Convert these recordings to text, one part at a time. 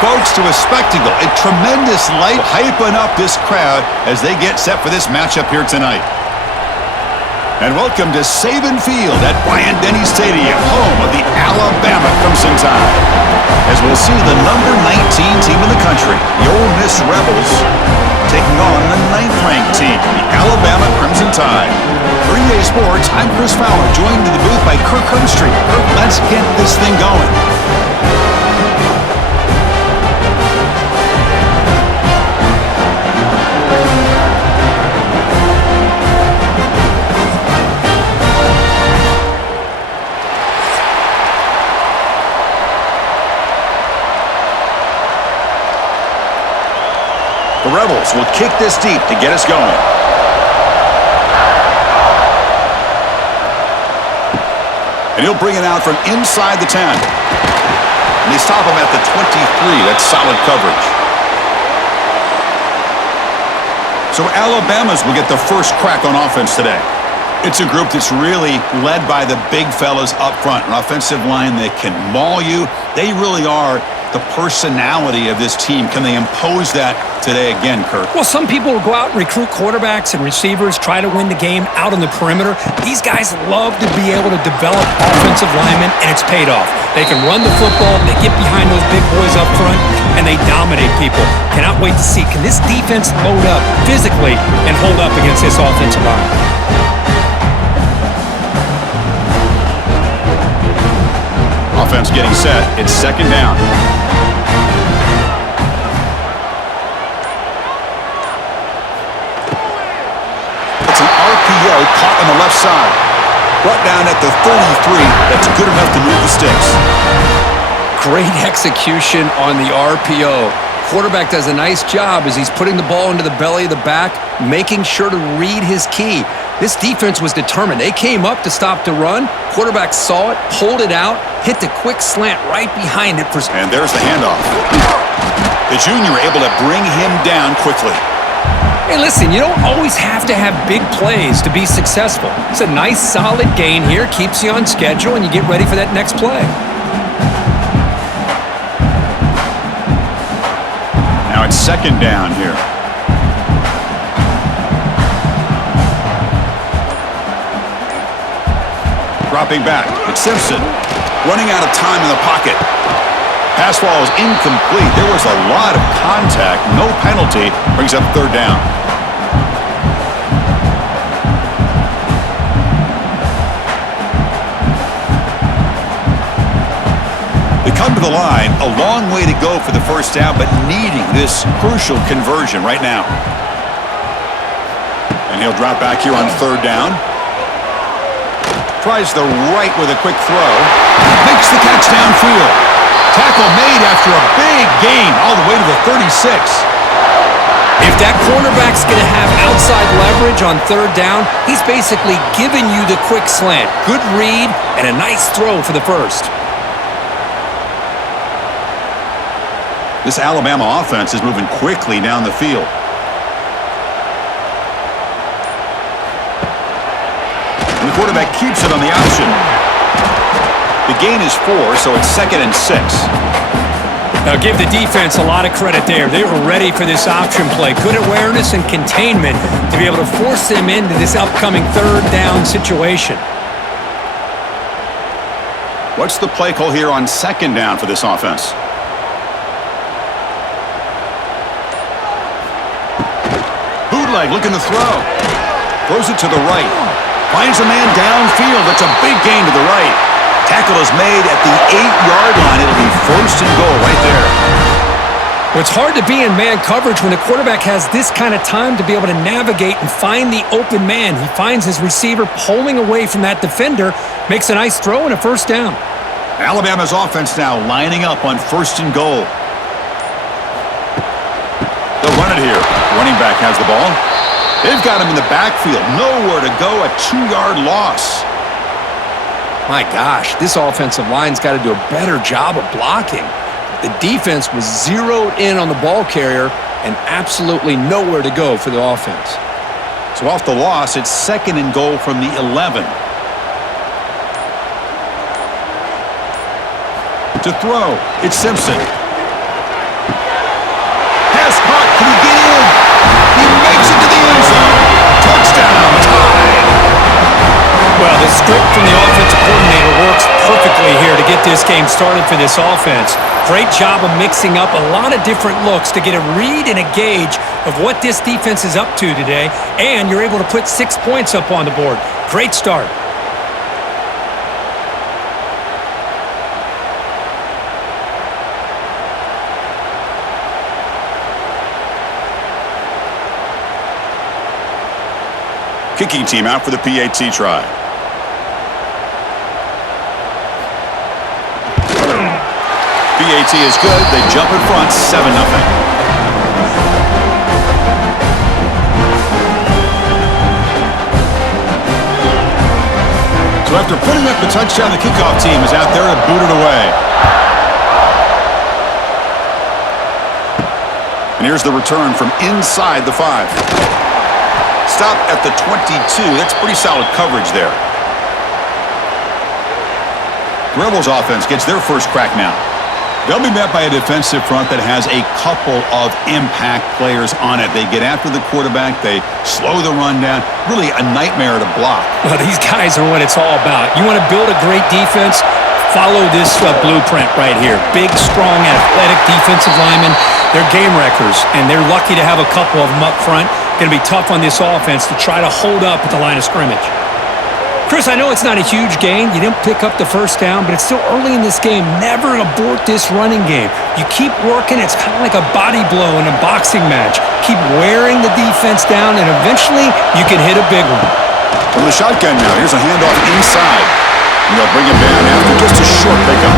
folks, to a spectacle. A tremendous light hyping up this crowd as they get set for this matchup here tonight. And welcome to Saban Field at Bryant-Denny Stadium, home of the Alabama Crimson Tide. As we'll see the number 19 team in the country, the Ole Miss Rebels, taking on the 9th-ranked team, the Alabama Crimson Tide. For EA Sports, I'm Chris Fowler, joined in the booth by Kirk Herbstreit. Kirk, let's get this thing going. The Rebels will kick this deep to get us going. And he'll bring it out from inside the 10. And they stop him at the 23. That's solid coverage. So Alabama's will get the first crack on offense today. It's a group that's really led by the big fellas up front. An offensive line that can maul you. They really are the personality of this team. Can they impose that today again, Kirk? Well, some people will go out and recruit quarterbacks and receivers, try to win the game out on the perimeter. These guys love to be able to develop offensive linemen, and it's paid off. They can run the football, they get behind those big boys up front, and they dominate people. Cannot wait to see, can this defense load up physically and hold up against this offensive line? Offense getting set. It's second down. It's an RPO caught on the left side. Brought down at the 33. That's good enough to move the sticks. Great execution on the RPO. Quarterback does a nice job as he's putting the ball into the belly of the back, making sure to read his key. This defense was determined. They came up to stop the run. Quarterback saw it, pulled it out, hit the quick slant right behind it. And there's the handoff. The junior able to bring him down quickly. Hey, listen, you don't always have to have big plays to be successful. It's a nice, solid gain here, keeps you on schedule, and you get ready for that next play. Now it's second down here. Dropping back, it's Simpson. Running out of time in the pocket. Pass ball is incomplete. There was a lot of contact. No penalty. Brings up third down. They come to the line. A long way to go for the first down, but needing this crucial conversion right now. And he'll drop back here on third down. Tries the right with a quick throw. Makes the catch downfield. Tackle made after a big gain all the way to the 36. If that cornerback's going to have outside leverage on third down, he's basically giving you the quick slant. Good read and a nice throw for the first. This Alabama offense is moving quickly down the field. The quarterback keeps it on the option. The gain is 4, so it's second and 6. Now give the defense a lot of credit there. They were ready for this option play. Good awareness and containment to be able to force them into this upcoming third down situation. What's the play call here on second down for this offense? Bootleg looking to throw. Throws it to the right. Finds a man downfield. That's a big gain to the right. Tackle is made at the 8-yard line. It'll be first and goal right there. Well, it's hard to be in man coverage when the quarterback has this kind of time to be able to navigate and find the open man. He finds his receiver pulling away from that defender, makes a nice throw and a first down. Alabama's offense now lining up on first and goal. They'll run it here. Running back has the ball. They've got him in the backfield. Nowhere to go. A 2-yard loss. My gosh, this offensive line's got to do a better job of blocking. The defense was zeroed in on the ball carrier and absolutely nowhere to go for the offense. So off the loss, it's second and goal from the 11. To throw, it's Simpson. get this game started for this offense. Great job of mixing up a lot of different looks to get a read and a gauge of what this defense is up to today, and you're able to put 6 points up on the board. Great start. Kicking team out for the PAT try. PAT is good. They jump in front, 7-0. So after putting up the touchdown, the kickoff team is out there to boot it away. And here's the return from inside the 5. Stop at the 22. That's pretty solid coverage there. The Rebels offense gets their first crack now. They'll be met by a defensive front that has a couple of impact players on it. They get after the quarterback. They slow the run down. Really a nightmare to block. Well, these guys are what it's all about. You want to build a great defense? Follow this blueprint right here. Big, strong, athletic defensive linemen. They're game wreckers, and they're lucky to have a couple of them up front. Going to be tough on this offense to try to hold up at the line of scrimmage. Chris, I know it's not a huge gain. You didn't pick up the first down, but it's still early in this game. Never abort this running game. You keep working. It's kind of like a body blow in a boxing match. Keep wearing the defense down, and eventually you can hit a big one. From the shotgun now, here's a handoff inside. And they'll bring him down after just a short pickup.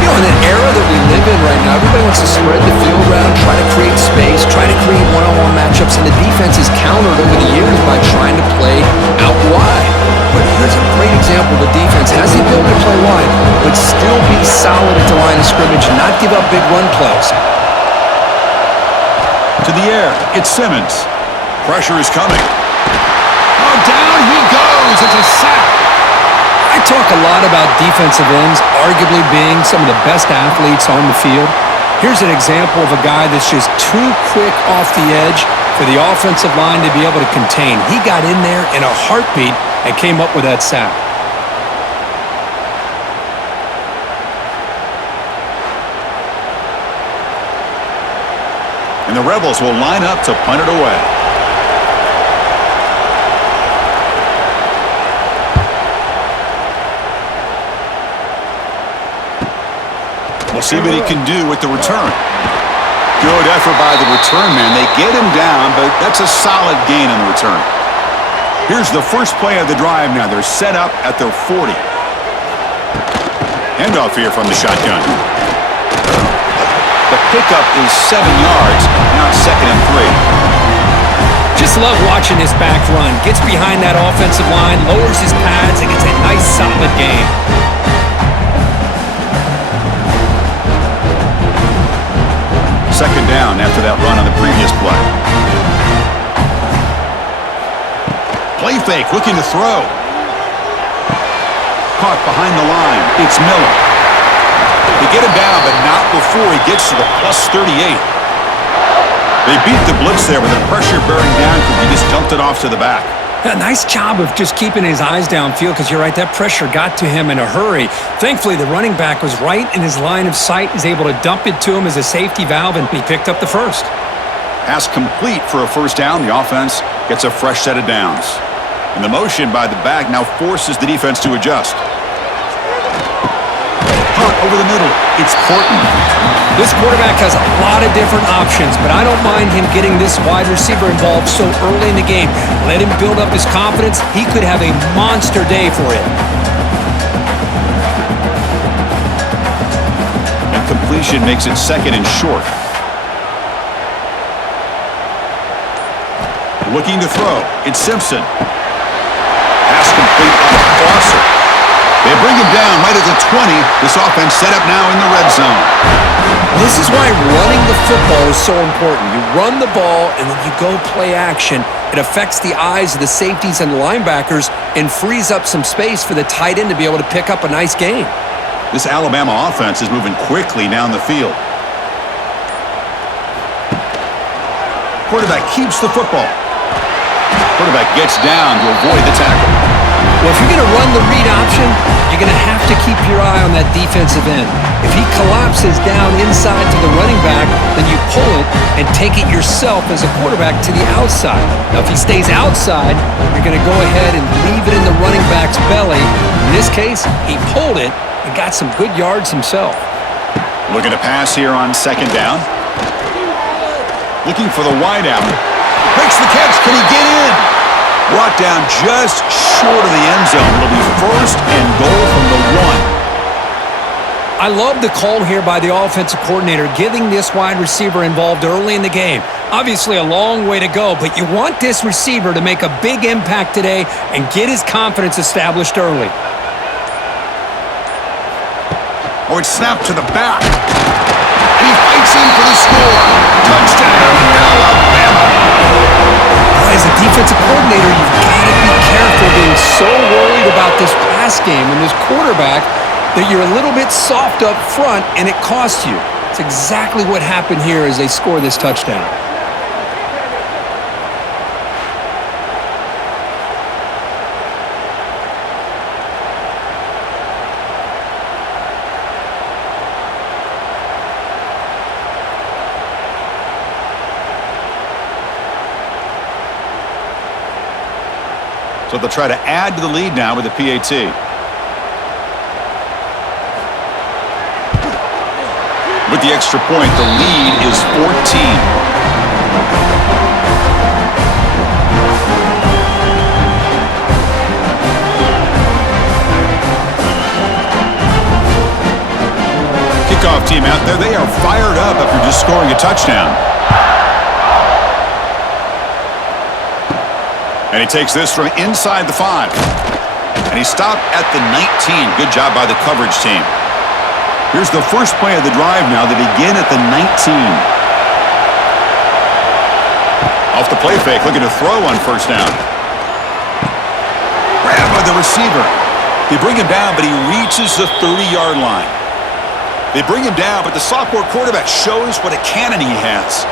You know, in an era that we live in right now, everybody wants to spread the field around, try to create space, try to create one-on-one matchups, and the defense is countered over the years by trying to play out wide. But here's a great example. The defense has the ability to play wide, but still be solid at the line of scrimmage and not give up big run plays. To the air, it's Simmons. Pressure is coming. Oh, down he goes. It's a sack. I talk a lot about defensive ends arguably being some of the best athletes on the field. Here's an example of a guy that's just too quick off the edge for the offensive line to be able to contain. He got in there in a heartbeat and came up with that sack. And the Rebels will line up to punt it away. We'll see what he can do with the return. Good effort by the return man. They get him down, but that's a solid gain on the return. Here's the first play of the drive now. They're set up at their 40. Handoff here from the shotgun. The pickup is 7 yards. Now it's 2nd and 3. Just love watching this back run. Gets behind that offensive line, lowers his pads, and gets a nice solid gain. Second down after that run on the previous play. Play fake, looking to throw. Caught behind the line. It's Miller. They get him down, but not before he gets to the +38. They beat the blitz there with the pressure bearing down because he just dumped it off to the back. A nice job of just keeping his eyes downfield because you're right, that pressure got to him in a hurry. Thankfully, the running back was right in his line of sight. He's able to dump it to him as a safety valve, and he picked up the first. Pass complete for a first down. The offense gets a fresh set of downs. And the motion by the back now forces the defense to adjust. Hunt over the middle. It's Horton. This quarterback has a lot of different options, but I don't mind him getting this wide receiver involved so early in the game. Let him build up his confidence. He could have a monster day for him. And completion makes it 2nd and short. Looking to throw. It's Simpson. Pass complete on Foster. They bring him down right at the 20. This offense set up now in the red zone. This is why running the football is so important. You run the ball, and then you go play action. It affects the eyes of the safeties and the linebackers and frees up some space for the tight end to be able to pick up a nice gain. This Alabama offense is moving quickly down the field. Quarterback keeps the football. Quarterback gets down to avoid the tackle. Well, if you're going to run the read option, you're going to have to keep your eye on that defensive end. If he collapses down inside to the running back, then you pull it and take it yourself as a quarterback to the outside. Now, if he stays outside, you're going to go ahead and leave it in the running back's belly. In this case, he pulled it and got some good yards himself. Looking to pass here on second down. Looking for the wideout. Breaks the catch. Can he get in? Brought down just short of the end zone. It'll be first and goal from the 1. I love the call here by the offensive coordinator, getting this wide receiver involved early in the game. Obviously a long way to go, but you want this receiver to make a big impact today and get his confidence established early. Oh, it's snapped to the back. And he fights in for the score. Touchdown, Alabama. As a defensive coordinator, you've got to be careful being so worried about this pass game and this quarterback that you're a little bit soft up front and it costs you. It's exactly what happened here as they score this touchdown. So they'll try to add to the lead now with the PAT. With the extra point, the lead is 14. Kickoff team out there, they are fired up after just scoring a touchdown. And he takes this from inside the 5. And he stopped at the 19. Good job by the coverage team. Here's the first play of the drive now. They begin at the 19. Off the play fake, looking to throw on first down. Grab by the receiver. They bring him down, but he reaches the 30-yard line. They bring him down, but the sophomore quarterback shows what a cannon he has.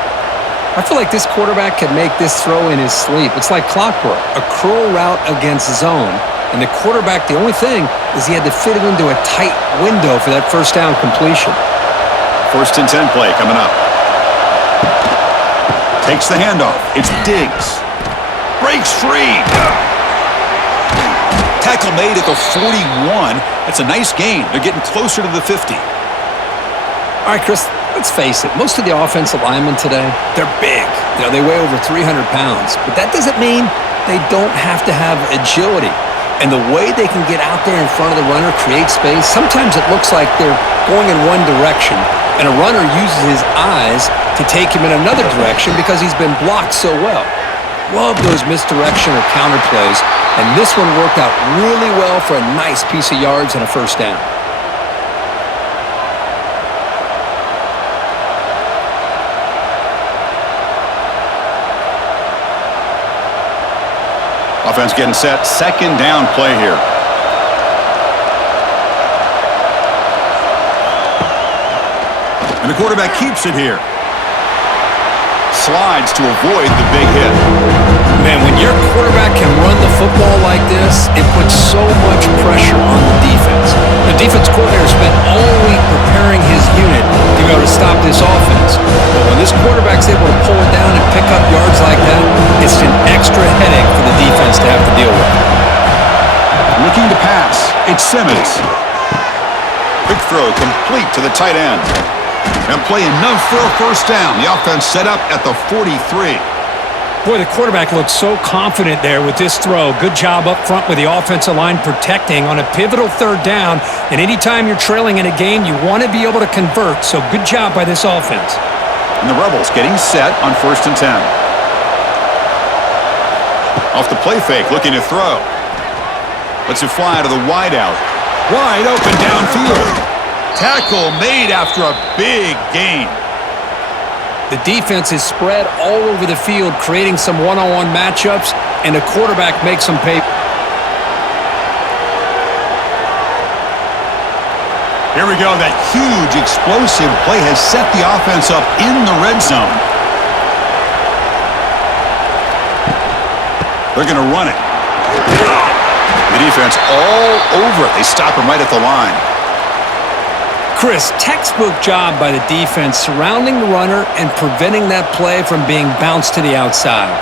I feel like this quarterback can make this throw in his sleep. It's like clockwork, a curl route against zone. And the quarterback, the only thing is he had to fit it into a tight window for that first down completion. First and 10 play coming up. Takes the handoff. It's Diggs. Breaks free. Tackle made at the 41. That's a nice gain. They're getting closer to the 50. All right, Chris, let's face it. Most of the offensive linemen today, they're big. You know, they weigh over 300 pounds. But that doesn't mean they don't have to have agility. And the way they can get out there in front of the runner, create space, sometimes it looks like they're going in one direction, and a runner uses his eyes to take him in another direction because he's been blocked so well. Love those misdirection or counter plays, and this one worked out really well for a nice piece of yards and a first down. Offense getting set. Second down play here. And the quarterback keeps it here. Slides to avoid the big hit. Man, when your quarterback can run the football like this, it puts so much pressure on the defense. The defense coordinator spent all week preparing his unit to be able to stop this offense. But when this quarterback's able to pull it down and pick up yards like that, it's an extra headache for the defense to have to deal with. Looking to pass. It's Simmons. Quick throw complete to the tight end. And play enough for a first down. The offense set up at the 43. Boy, the quarterback looks so confident there with this throw. Good job up front with the offensive line protecting on a pivotal third down. And anytime you're trailing in a game, you want to be able to convert. So good job by this offense. And the Rebels getting set on first and 10. Off the play fake, looking to throw. Lets it fly to the wideout. Wide open downfield. Tackle made after a big gain. The defense is spread all over the field, creating some one-on-one matchups, and the quarterback makes some pay. Here we go. That huge, explosive play has set the offense up in the red zone. They're going to run it. The defense all over it. They stop him right at the line. Chris, textbook job by the defense surrounding the runner and preventing that play from being bounced to the outside.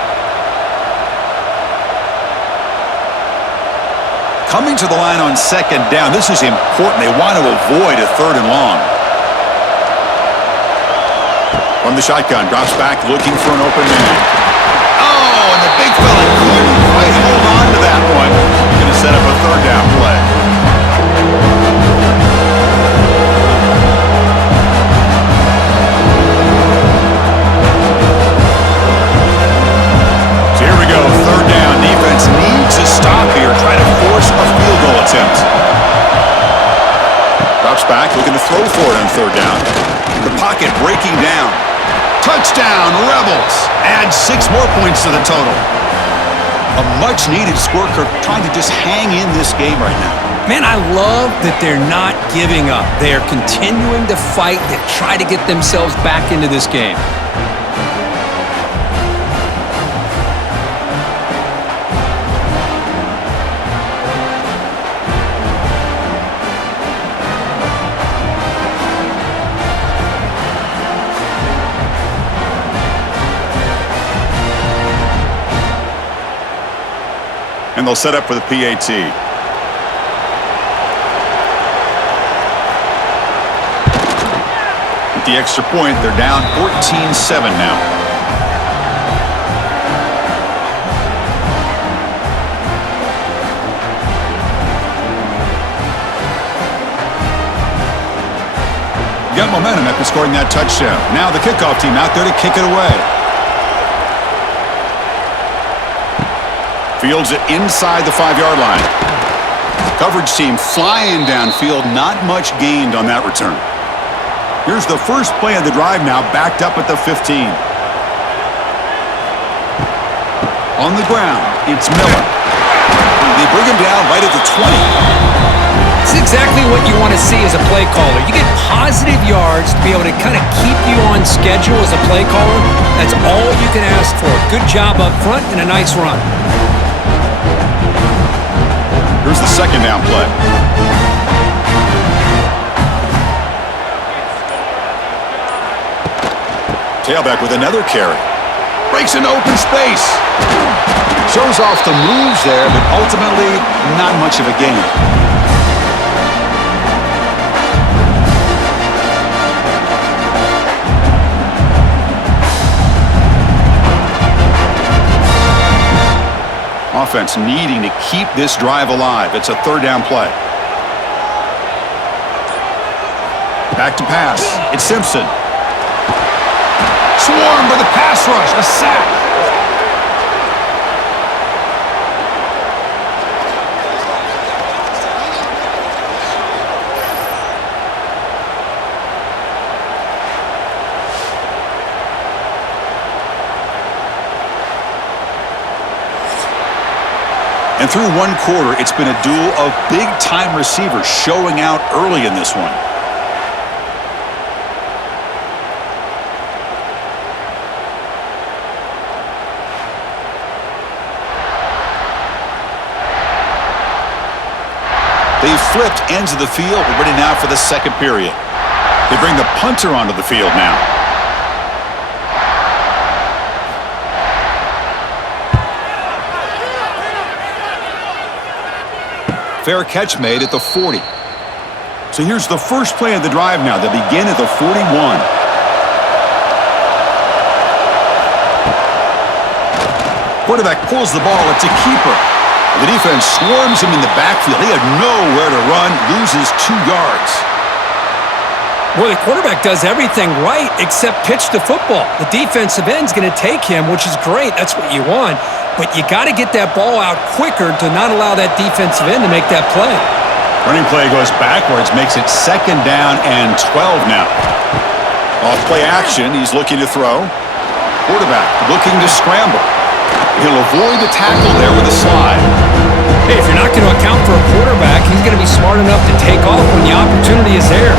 Coming to the line on second down. This is important. They want to avoid a 3rd and long. From the shotgun, drops back looking for an open man. Oh, and the big fella couldn't quite hold on to that one. Going to set up a 3rd down play. So here we go, 3rd down. Defense needs a stop here, try to force a field goal attempt. Drops back, looking to throw for it on 3rd down. The pocket breaking down. Touchdown, Rebels. Add 6 more points to the total. A much-needed score, Kirk, trying to just hang in this game right now. Man, I love that they're not giving up. They are continuing to fight, to try to get themselves back into this game. And they'll set up for the PAT. With the extra point, they're down 14-7 now. Got momentum after scoring that touchdown. Now the kickoff team out there to kick it away. Fields it inside the 5-yard line. Coverage team flying downfield. Not much gained on that return. Here's the first play of the drive now, backed up at the 15. On the ground, it's Miller. They bring him down right at the 20. It's exactly what you want to see as a play caller. You get positive yards to be able to kind of keep you on schedule as a play caller. That's all you can ask for. Good job up front and a nice run. Here's the 2nd down play. Tailback with another carry. Breaks into open space. Shows off the moves there, but ultimately not much of a gain. Offense needing to keep this drive alive. It's a 3rd down play. Back to pass. It's Simpson. Swarmed by the pass rush. A sack. And through 1 quarter, it's been a duel of big-time receivers showing out early in this one. They've flipped ends of the field. We're ready now for the 2nd period. They bring the punter onto the field now. Fair catch made at the 40. So here's the first play of the drive now. They begin at the 41. Quarterback pulls the ball. It's a keeper. The defense swarms him in the backfield. He had nowhere to run, loses 2 yards. Well, the quarterback does everything right except pitch the football. The defensive end's going to take him, which is great. That's what you want. But you got to get that ball out quicker to not allow that defensive end to make that play. Running play goes backwards, makes it 2nd down and 12 now. Off play action, he's looking to throw. Quarterback looking to scramble. He'll avoid the tackle there with a slide. Hey, if you're not going to account for a quarterback, he's going to be smart enough to take off when the opportunity is there.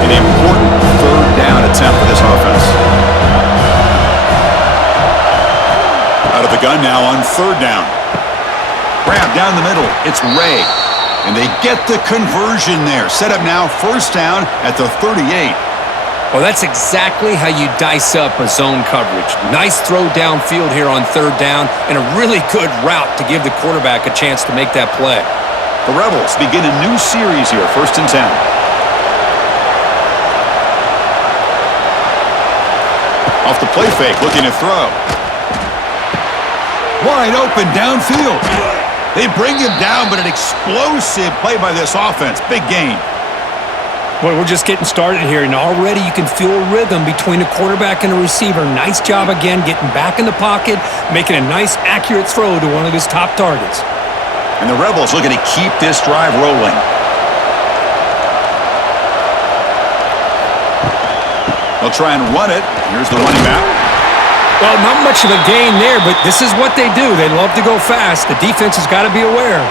An important 3rd down attempt for this offense. gun now on third down. Grab down the middle. It's Ray. And they get the conversion there. Set up now first down at the 38. Well, that's exactly how you dice up a zone coverage. Nice throw downfield here on third down and a really good route to give the quarterback a chance to make that play. The Rebels begin a new series here, 1st and 10. Off the play fake, looking to throw. Wide open downfield. They bring him down, but an explosive play by this offense. Big gain. Boy, we're just getting started here, and already you can feel a rhythm between the quarterback and the receiver. Nice job again getting back in the pocket, making a nice, accurate throw to one of his top targets. And the Rebels looking to keep this drive rolling. They'll try and run it. Here's the running back. Well, not much of a gain there, but this is what they do. They love to go fast. The defense has got to be aware.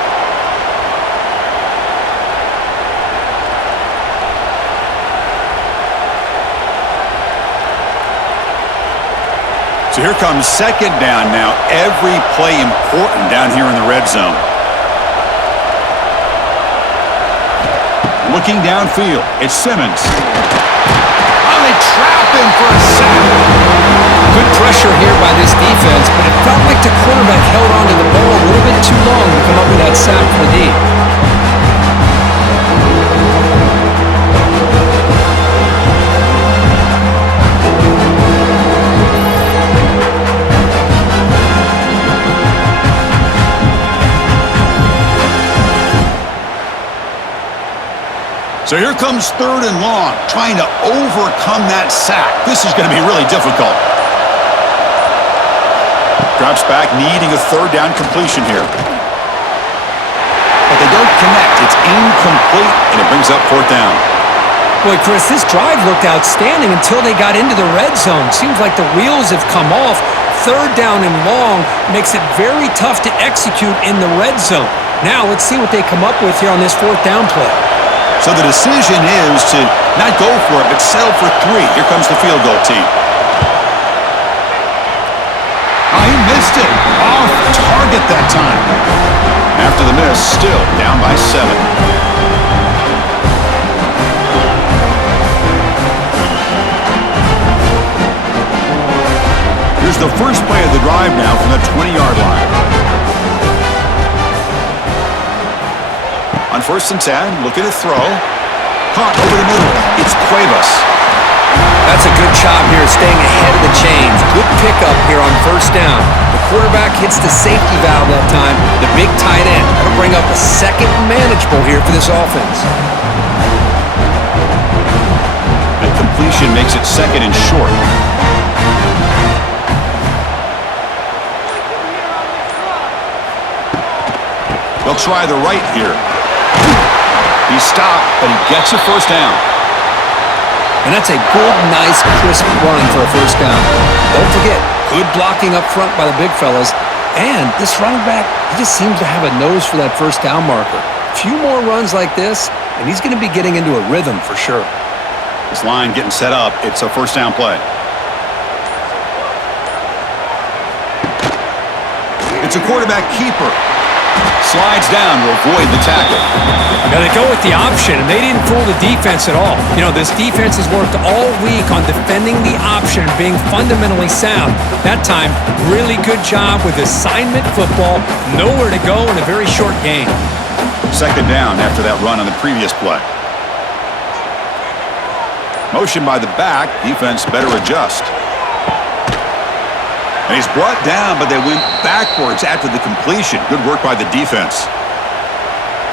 So here comes second down now. Every play important down here in the red zone. Looking downfield, it's Simmons. Oh, they trap him for a sack. Good pressure here by this defense, but it felt like the quarterback held on to the ball a little bit too long to come up with that sack for the D. So here comes third and long, trying to overcome that sack. This is going to be really difficult. Drops back, needing a third down completion here. But they don't connect. It's incomplete, and it brings up fourth down. Boy, Chris, this drive looked outstanding until they got into the red zone. Seems like the wheels have come off. Third down and long makes it very tough to execute in the red zone. Now let's see what they come up with here on this fourth down play. So the decision is to not go for it, but settle for 3. Here comes the field goal team. Oh, he missed it. Off target that time. After the miss, still down by 7. Here's the first play of the drive now from the 20-yard line. On 1st and 10, looking to throw. Caught over the middle. It's Cuevas. That's a good job here staying ahead of the chains. Good pickup here on first down. The quarterback hits the safety valve that time. The big tight end. That'll bring up a second manageable here for this offense. And completion makes it second and short. They'll try the right here. He's stopped, but he gets a first down. And that's a good, nice, crisp run for a first down. Don't forget, good blocking up front by the big fellas. And this running back, he just seems to have a nose for that first down marker. A few more runs like this, and he's going to be getting into a rhythm for sure. This line getting set up. It's a first down play. It's a quarterback keeper. Slides down to avoid the tackle. Now they go with the option, and they didn't fool the defense at all. You know, this defense has worked all week on defending the option and being fundamentally sound. That time, really good job with assignment football. Nowhere to go in a very short game. Second down after that run on the previous play. Motion by the back. Defense better adjust. And he's brought down, but they went backwards after the completion. Good work by the defense.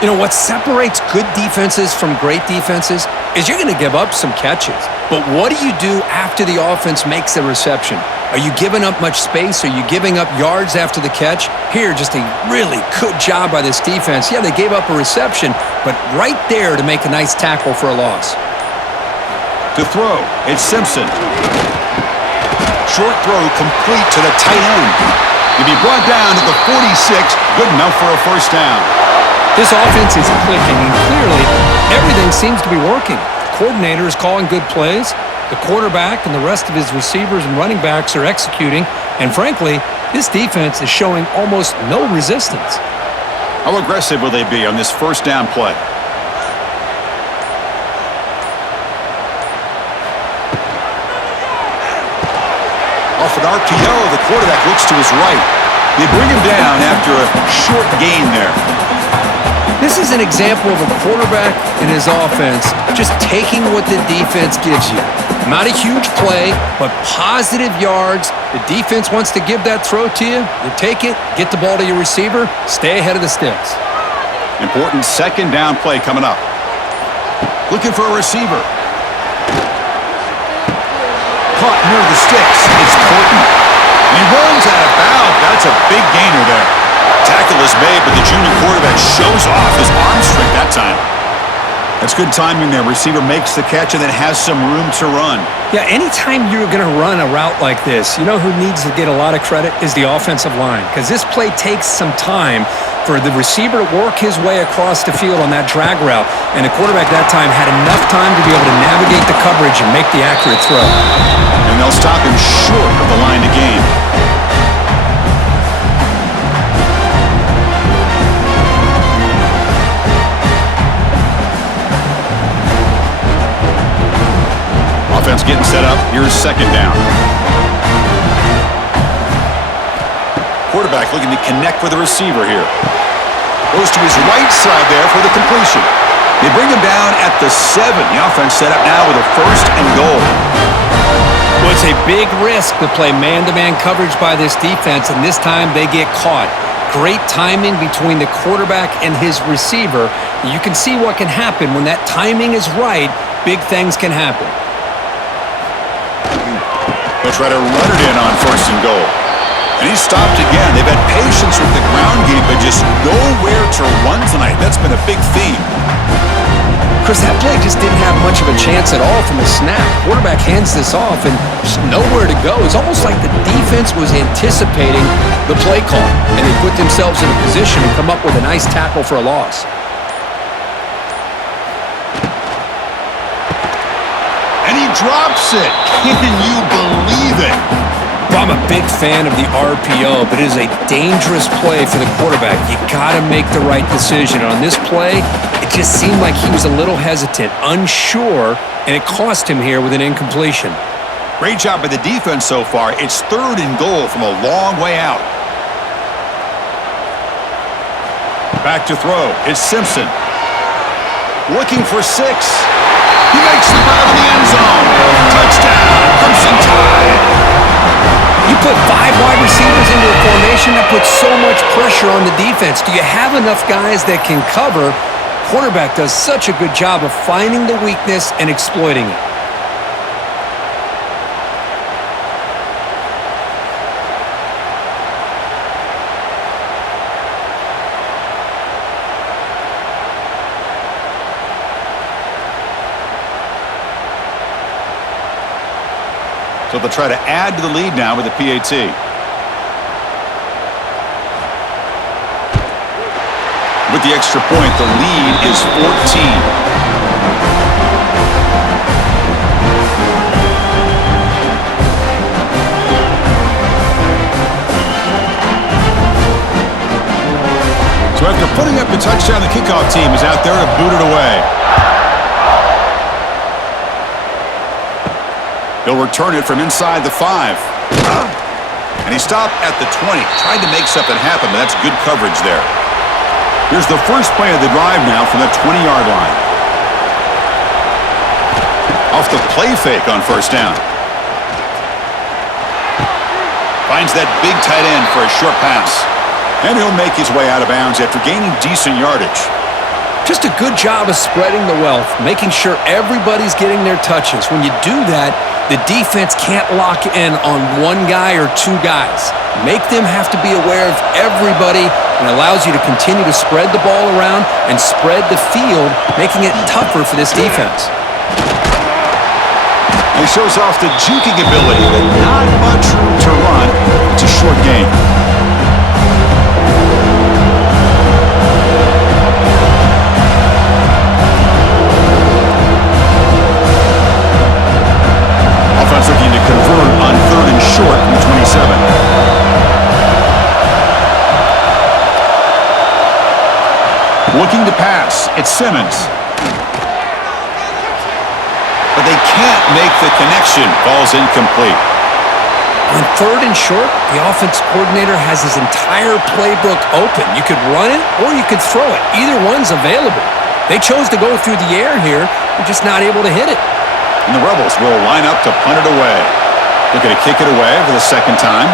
You know, what separates good defenses from great defenses is you're going to give up some catches. But what do you do after the offense makes a reception? Are you giving up much space? Are you giving up yards after the catch? Here, just a really good job by this defense. Yeah, they gave up a reception, but right there to make a nice tackle for a loss. To throw, it's Simpson. Short throw complete to the tight end. He'll be brought down to the 46. Good enough for a first down. This offense is clicking, and clearly everything seems to be working. The coordinator is calling good plays. The quarterback and the rest of his receivers and running backs are executing. And frankly, This defense is showing almost no resistance. How aggressive will they be on this first down play? Off an RPO, the quarterback looks to his right. They bring him down after a short gain there. This is an example of a quarterback and his offense just taking what the defense gives you. Not a huge play, but positive yards. The defense wants to give that throw to you. You take it, get the ball to your receiver, stay ahead of the sticks. Important second down play coming up. Looking for a receiver. Caught near the sticks. It's Porton. And he runs out of bounds. That's a big gainer there. Tackle is made, but the junior quarterback shows off his arm strength that time. That's good timing there. Receiver makes the catch and then has some room to run. Yeah, anytime you're going to run a route like this, you know who needs to get a lot of credit is the offensive line, because this play takes some time for the receiver to work his way across the field on that drag route, and the quarterback that time had enough time to be able to navigate the coverage and make the accurate throw. And they'll stop him short of the line to gain. Offense getting set up. Here's second down. Quarterback looking to connect with the receiver here. Goes to his right side there for the completion. They bring him down at the 7. The offense set up now with a first and goal. Well, it's a big risk to play man-to-man coverage by this defense, and this time they get caught. Great timing between the quarterback and his receiver. You can see what can happen when that timing is right. Big things can happen. They'll try to run it in on first and goal. And he's stopped again. They've had patience with the ground game, but just nowhere to run tonight. That's been a big theme. Chris, that play just didn't have much of a chance at all from the snap. Quarterback hands this off and just nowhere to go. It's almost like the defense was anticipating the play call, and they put themselves in a position and come up with a nice tackle for a loss. And he drops it. Can you believe it? I'm a big fan of the RPO, but it is a dangerous play for the quarterback. You got to make the right decision. On this play, it just seemed like he was a little hesitant, unsure, and it cost him here with an incompletion. Great job by the defense so far. It's third and goal from a long way out. Back to throw. It's Simpson. Looking for 6. He makes the grab in the end zone. Touchdown, Crimson Tide. You put 5 wide receivers into a formation, that puts so much pressure on the defense. Do you have enough guys that can cover? Quarterback does such a good job of finding the weakness and exploiting it. So they'll try to add to the lead now with a PAT. With the extra point, the lead is 14. So after putting up the touchdown, the kickoff team is out there to boot it away. He'll return it from inside the 5. And he stopped at the 20. Tried to make something happen, but that's good coverage there. Here's the first play of the drive now from the 20-yard line. Off the play fake on first down. Finds that big tight end for a short pass. And he'll make his way out of bounds after gaining decent yardage. Just a good job of spreading the wealth, making sure everybody's getting their touches. When you do that, the defense can't lock in on one guy or 2 guys. Make them have to be aware of everybody, and allows you to continue to spread the ball around and spread the field, making it tougher for this defense. He shows off the juking ability, but not much room to run. It's a short game. Offense looking to convert on 3rd and short from the 27. this. It's Simmons. But they can't make the connection. Ball's incomplete. On 3rd and short, the offense coordinator has his entire playbook open. You could run it or you could throw it. Either one's available. They chose to go through the air here. They're just not able to hit it. And the Rebels will line up to punt it away. Looking to kick it away for the second time.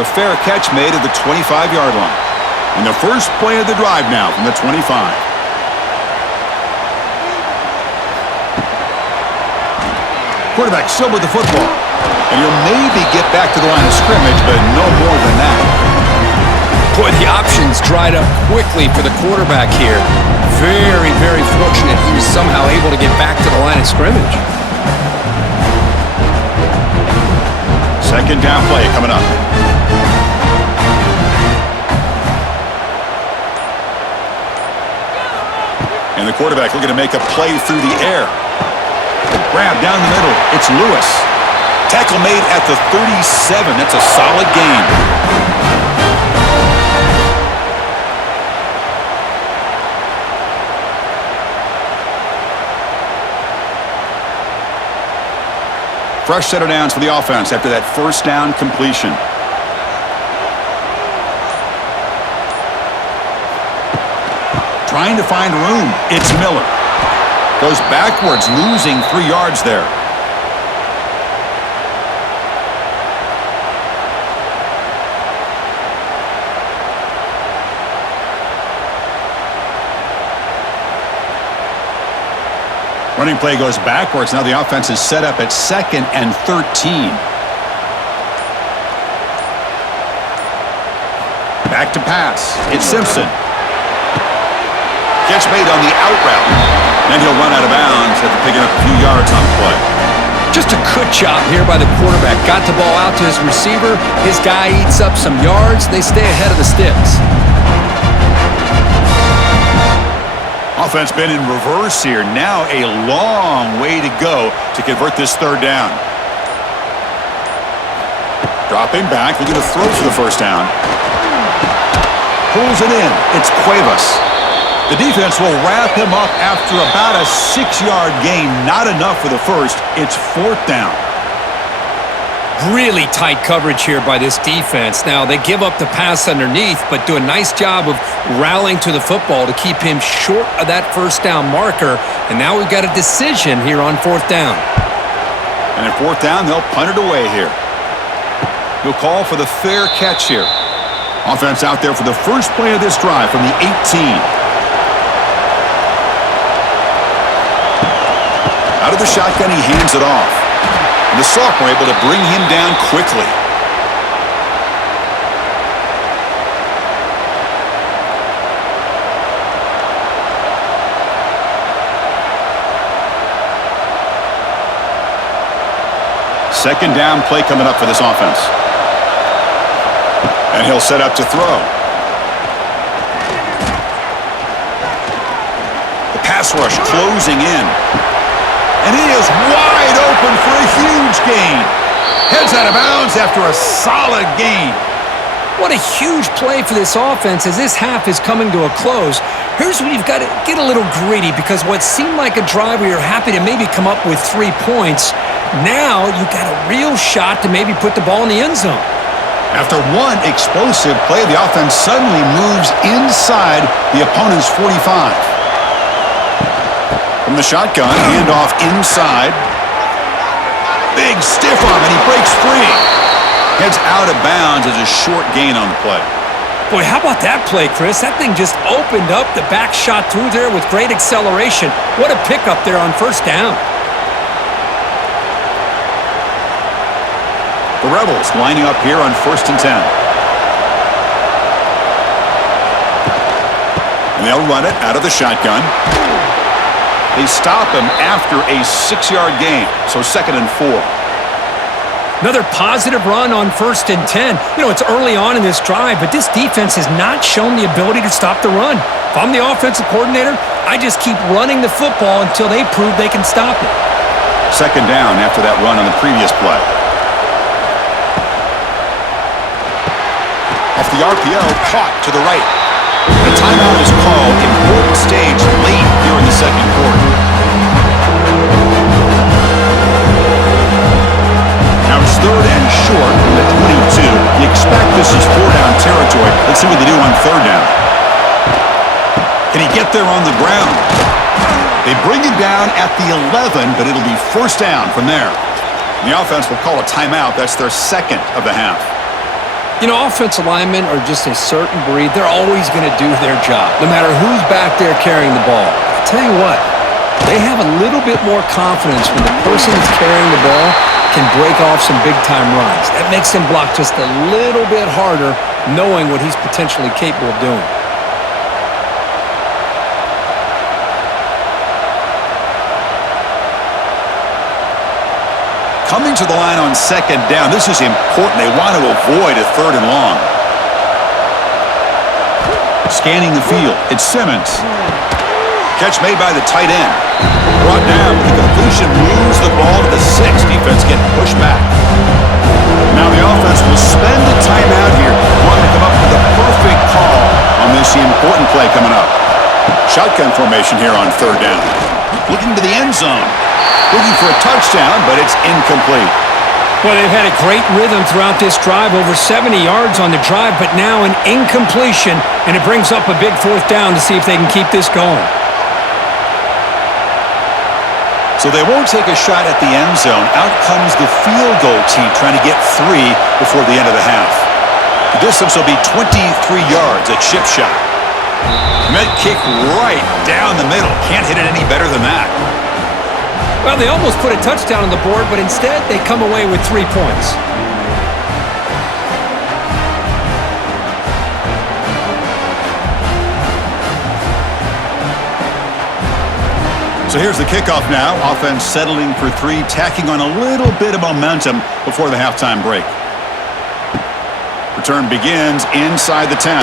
The fair catch made at the 25-yard line. And the first play of the drive now from the 25. Quarterback still with the football. And he'll maybe get back to the line of scrimmage, but no more than that. Boy, the options dried up quickly for the quarterback here. Very, very fortunate he was somehow able to get back to the line of scrimmage. Second down play coming up. And the quarterback looking to make a play through the air. Grab down the middle. It's Lewis. Tackle made at the 37. That's a solid gain. Fresh set of downs for the offense after that first down completion. Trying to find room. It's Miller. Goes backwards, losing 3 yards there. Running play goes backwards. Now the offense is set up at 2nd and 13. Back to pass. It's Simpson. Catch made on the out route. And he'll run out of bounds after picking up a few yards on the play. Just a good job here by the quarterback. Got the ball out to his receiver. His guy eats up some yards. They stay ahead of the sticks. Offense been in reverse here. Now a long way to go to convert this third down. Dropping back, looking to throw for the first down. Pulls it in. It's Cuevas. The defense will wrap him up after about a 6-yard gain. Not enough for the first. It's 4th down. Really tight coverage here by this defense. Now, they give up the pass underneath, but do a nice job of rallying to the football to keep him short of that first down marker. And now we've got a decision here on 4th down. And at 4th down, they'll punt it away here. He'll call for the fair catch here. Offense out there for the first play of this drive from the 18. Out of the shotgun, he hands it off. The sophomore able to bring him down quickly. Second down play coming up for this offense. And he'll set up to throw. The pass rush closing in. And he is wide open for a huge gain. Heads out of bounds after a solid gain. What a huge play for this offense as this half is coming to a close. Here's where you've got to get a little greedy because what seemed like a drive where you're happy to maybe come up with 3 points, now you've got a real shot to maybe put the ball in the end zone. After one explosive play, the offense suddenly moves inside the opponent's 45. From the shotgun, handoff inside. Big stiff arm, and he breaks free. Heads out of bounds as a short gain on the play. Boy, how about that play, Chris? That thing just opened up the back shot through there with great acceleration. What a pickup there on first down. The Rebels lining up here on 1st and 10. And they'll run it out of the shotgun. They stop him after a 6-yard gain, so 2nd and 4. Another positive run on 1st and 10. You know, it's early on in this drive, but this defense has not shown the ability to stop the run. If I'm the offensive coordinator, I just keep running the football until they prove they can stop it. 2nd down after that run on the previous play. Off the RPO, caught to the right. The timeout is called. Important stage late here in the second quarter. Now it's third and short from the 22. You expect this is four-down territory. Let's see what they do on third down. Can he get there on the ground? They bring him down at the 11, but it'll be first down from there. The offense will call a timeout. That's their second of the half. You know, offensive linemen are just a certain breed. They're always going to do their job, no matter who's back there carrying the ball. I'll tell you what, they have a little bit more confidence when the person that's carrying the ball can break off some big-time runs. That makes him block just a little bit harder, knowing what he's potentially capable of doing. Coming to the line on second down, this is important. They want to avoid a third and long. Scanning the field, it's Simmons. Catch made by the tight end. Brought down, the completion moves the ball to the 6. Defense getting pushed back. Now the offense will spend the timeout here. Want to come up with a perfect call on this important play coming up. Shotgun formation here on third down. Looking to the end zone. Looking for a touchdown, but it's incomplete. Well, they've had a great rhythm throughout this drive, over 70 yards on the drive, but now an incompletion, and it brings up a big fourth down to see if they can keep this going. So they won't take a shot at the end zone. Out comes the field goal team trying to get 3 before the end of the half. The distance will be 23 yards at chip shot. Met kick right down the middle. Can't hit it any better than that. Well, they almost put a touchdown on the board, but instead they come away with 3 points. So here's the kickoff now. Offense settling for 3, tacking on a little bit of momentum before the halftime break. Return begins inside the 10.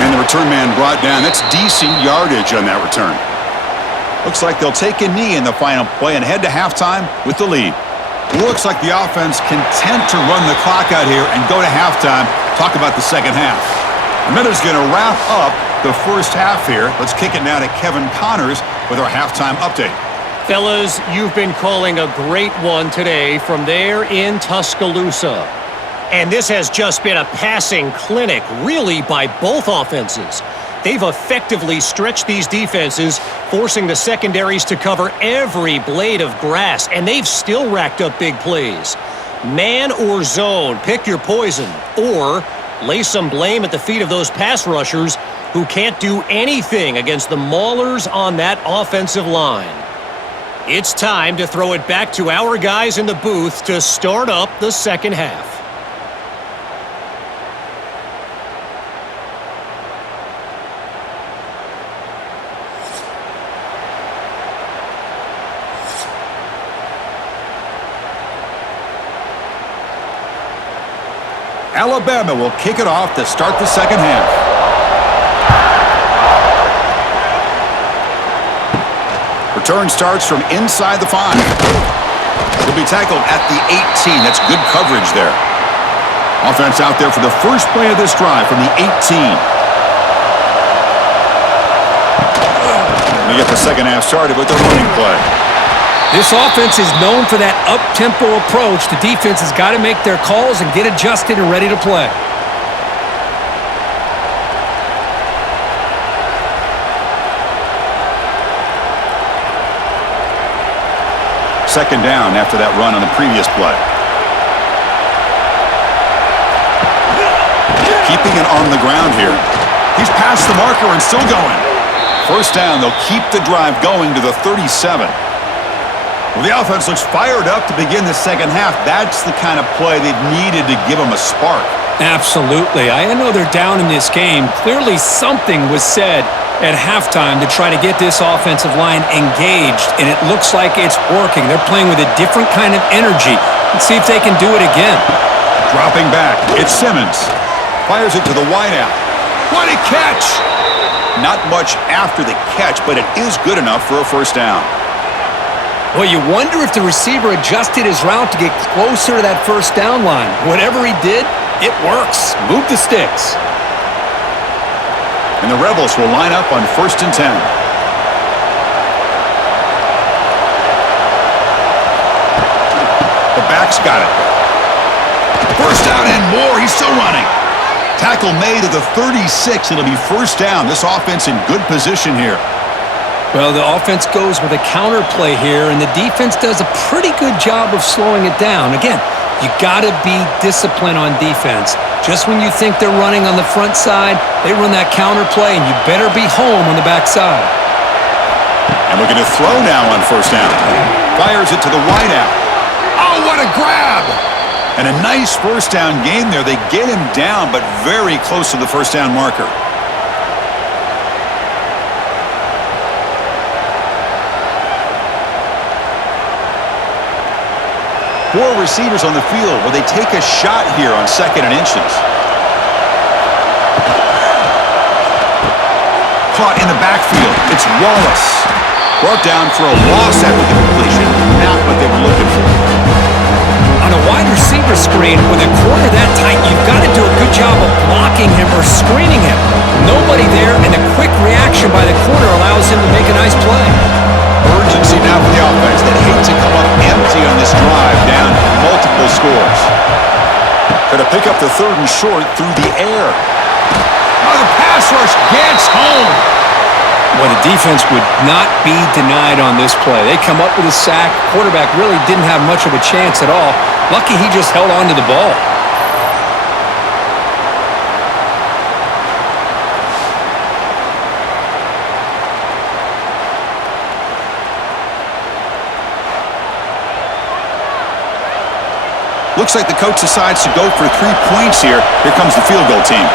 And the return man brought down. That's decent yardage on that return. Looks like they'll take a knee in the final play and head to halftime with the lead. Looks like the offense content to run the clock out here and go to halftime. Talk about the second half. Miller's going to wrap up the first half here. Let's kick it now to Kevin Connors with our halftime update. Fellas, you've been calling a great one today from there in Tuscaloosa. And this has just been a passing clinic, really, by both offenses. They've effectively stretched these defenses, forcing the secondaries to cover every blade of grass, and they've still racked up big plays. Man or zone, pick your poison, or lay some blame at the feet of those pass rushers who can't do anything against the maulers on that offensive line. It's time to throw it back to our guys in the booth to start up the second half. Alabama will kick it off to start the second half. Return starts from inside the 5. Will be tackled at the 18. That's good coverage there. Offense out there for the first play of this drive from the 18. We get the second half started with the running play. This offense is known for that up-tempo approach. The defense has got to make their calls and get adjusted and ready to play. Second down after that run on the previous play. Keeping it on the ground here. He's past the marker and still going. First down, they'll keep the drive going to the 37. Well, the offense looks fired up to begin the second half. That's the kind of play they've needed to give them a spark. Absolutely. I know they're down in this game. Clearly something was said at halftime to try to get this offensive line engaged, and it looks like it's working. They're playing with a different kind of energy. Let's see if they can do it again. Dropping back, it's Simmons. Fires it to the wideout. What a catch! Not much after the catch, but it is good enough for a first down. Well, you wonder if the receiver adjusted his route to get closer to that first down line. Whatever he did, It works. Move the sticks. And the Rebels will line up on 1st and 10. The back's got it. First down and more. He's still running. Tackle made at the 36. It'll be first down. This offense in good position here. Well, the offense goes with a counter play here, and the defense does a pretty good job of slowing it down. Again, you got to be disciplined on defense. Just when you think they're running on the front side, they run that counter play, and you better be home on the back side. And looking to throw now on first down. Fires it to the wideout. Oh, what a grab! And a nice first down gain there. They get him down, but very close to the first down marker. Four receivers on the field where they take a shot here on 2nd and inches. Caught in the backfield. It's Wallace. Brought down for a loss after the completion. Not what they were looking for. On a wide receiver screen, with a corner that tight, you've got to do a good job of blocking him or screening him. Nobody there, and a quick reaction by the corner allows him to make a nice play. Urgency now for the offense that hate to come up empty on this drive, down multiple scores. Going to pick up the 3rd and short through the air. Oh, the pass rush gets home. Well, the defense would not be denied on this play. They come up with a sack. Quarterback really didn't have much of a chance at all. Lucky he just held on to the ball. Looks like the coach decides to go for 3 points here. Here comes the field goal team.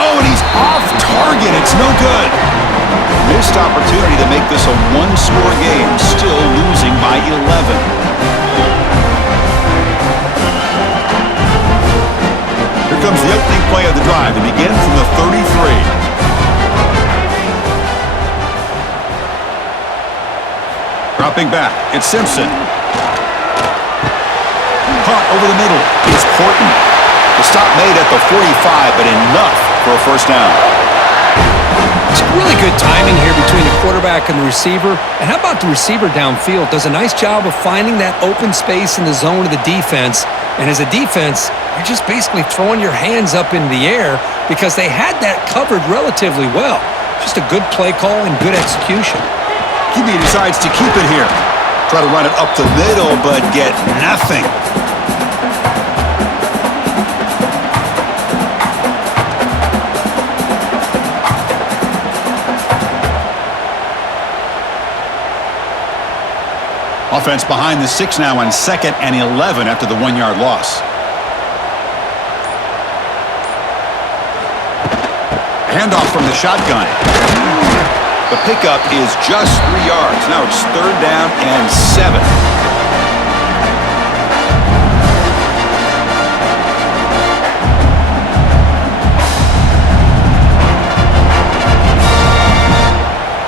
Oh, and he's off target. It's no good. Missed opportunity to make this a one-score game. Still losing by 11. Here comes the opening play of the drive. They begin from the 33. Dropping back, it's Simpson. Caught over the middle, it's Horton. The stop made at the 45, but enough for a first down. It's really good timing here between the quarterback and the receiver. And how about the receiver downfield? Does a nice job of finding that open space in the zone of the defense. And as a defense, you're just basically throwing your hands up in the air because they had that covered relatively well. Just a good play call and good execution. He decides to keep it here. Try to run it up the middle, but get nothing. Offense behind the 6 now on 2nd and 11 after the 1-yard loss. Handoff from the shotgun. The pickup is just 3 yards. Now it's 3rd down and 7.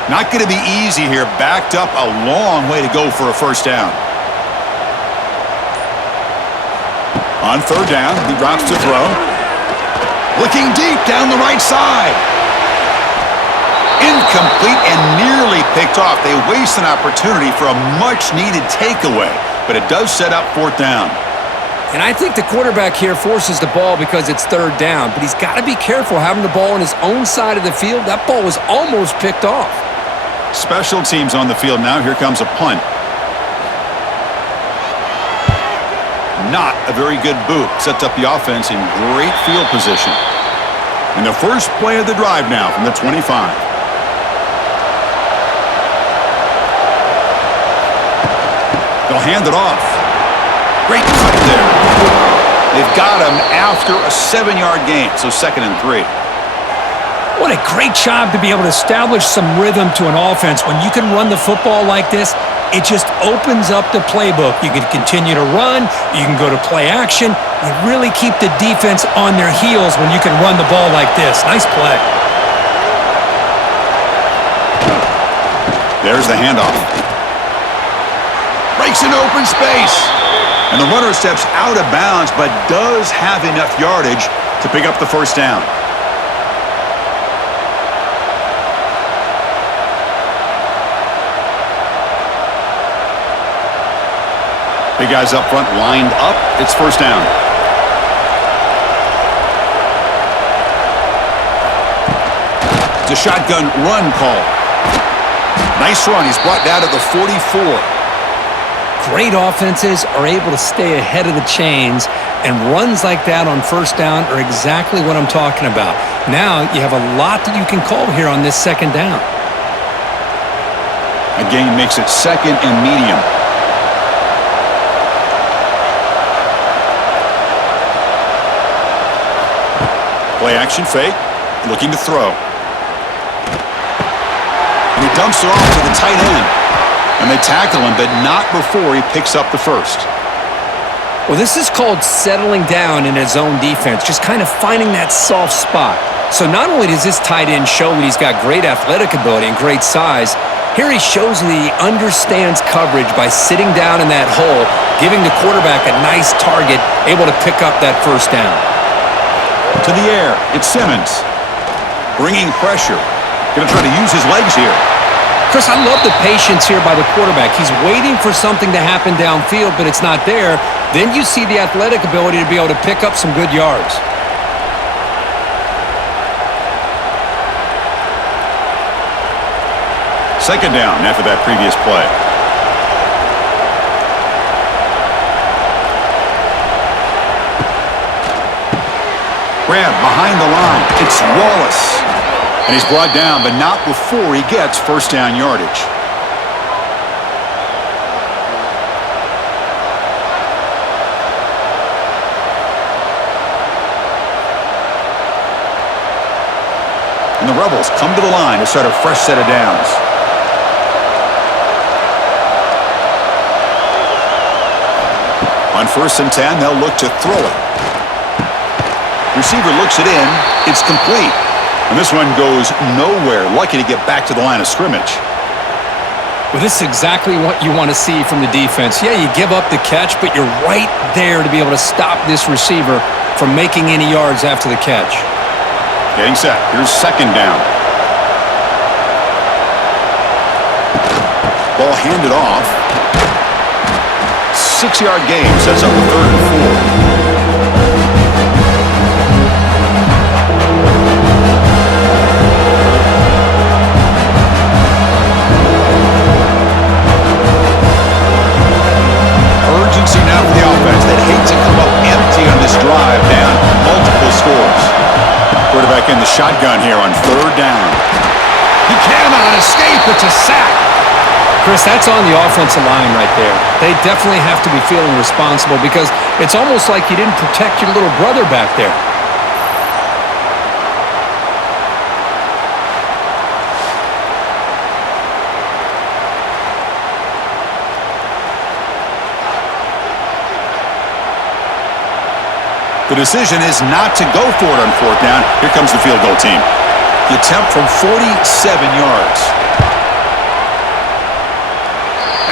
Not going to be easy here. Backed up a long way to go for a first down. On 3rd down, he drops to throw. Looking deep down the right side. Incomplete and nearly picked off. They waste an opportunity for a much-needed takeaway, but it does set up 4th down. And I think the quarterback here forces the ball because it's 3rd down, but he's got to be careful having the ball on his own side of the field. That ball was almost picked off. Special teams on the field now. Here comes a punt. Not a very good boot. Sets up the offense in great field position. And the first play of the drive now from the 25. They'll hand it off. Great cut there. They've got him after a 7-yard gain, so 2nd and 3. What a great job to be able to establish some rhythm to an offense. When you can run the football like this, it just opens up the playbook. You can continue to run. You can go to play action. You really keep the defense on their heels when you can run the ball like this. Nice play. There's the handoff. breaks an open space. And the runner steps out of bounds, but does have enough yardage to pick up the first down. Big guys up front lined up. It's first down. It's a shotgun run call. Nice run. He's brought down to the 44. Great offenses are able to stay ahead of the chains, and runs like that on first down are exactly what I'm talking about. Now you have a lot that you can call here on this second down. A gain makes it second and medium. Play action fake, looking to throw. And he dumps it off to the tight end. And they tackle him, but not before he picks up the first. Well, this is called settling down in his own defense, just kind of finding that soft spot. So not only does this tight end show that he's got great athletic ability and great size, here he shows that he understands coverage by sitting down in that hole, giving the quarterback a nice target, able to pick up that first down. To the air, it's Simmons. Bringing pressure. Going to try to use his legs here. Chris, I love the patience here by the quarterback. He's waiting for something to happen downfield, but it's not there. Then you see the athletic ability to be able to pick up some good yards. Second down after that previous play. Grab behind the line. It's Wallace. And he's brought down, but not before he gets first down yardage. And the Rebels come to the line to start a fresh set of downs. On 1st and 10, they'll look to throw it. Receiver looks it in. It's complete. And this one goes nowhere. Lucky to get back to the line of scrimmage. Well, this is exactly what you want to see from the defense. Yeah, you give up the catch, but you're right there to be able to stop this receiver from making any yards after the catch. Getting set. Here's second down. Ball handed off. 6-yard gain sets up a 3rd and 4. Now for the offense that hates to come up empty on this drive, down multiple scores. Quarterback in the shotgun here on 3rd down. He cannot escape. It's a sack. Chris, that's on the offensive line right there. They definitely have to be feeling responsible because it's almost like you didn't protect your little brother back there. The decision is not to go for it on 4th down. Here comes the field goal team. The attempt from 47 yards.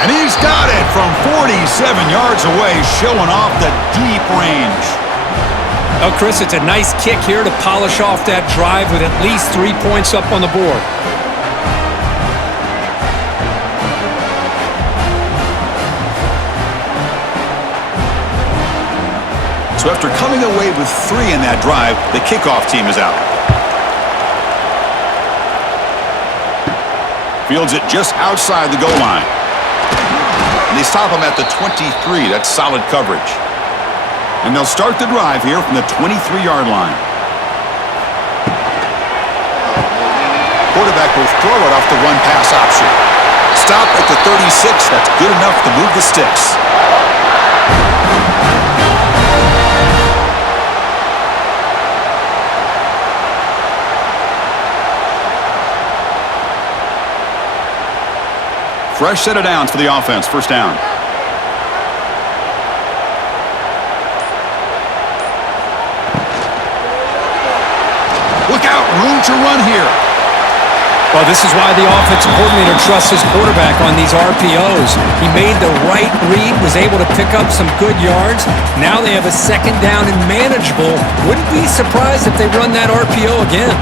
And he's got it from 47 yards away, showing off the deep range. Oh, Chris, it's a nice kick here to polish off that drive with at least 3 points up on the board. So after coming away with 3 in that drive, the kickoff team is out. Fields it just outside the goal line. And they stop him at the 23. That's solid coverage. And they'll start the drive here from the 23-yard line. Quarterback will throw it off the run-pass option. Stop at the 36. That's good enough to move the sticks. Fresh set of downs for the offense. First down. Look out. Room to run here. Well, this is why the offensive coordinator trusts his quarterback on these RPOs. He made the right read, was able to pick up some good yards. Now they have a second down and manageable. Wouldn't be surprised if they run that RPO again.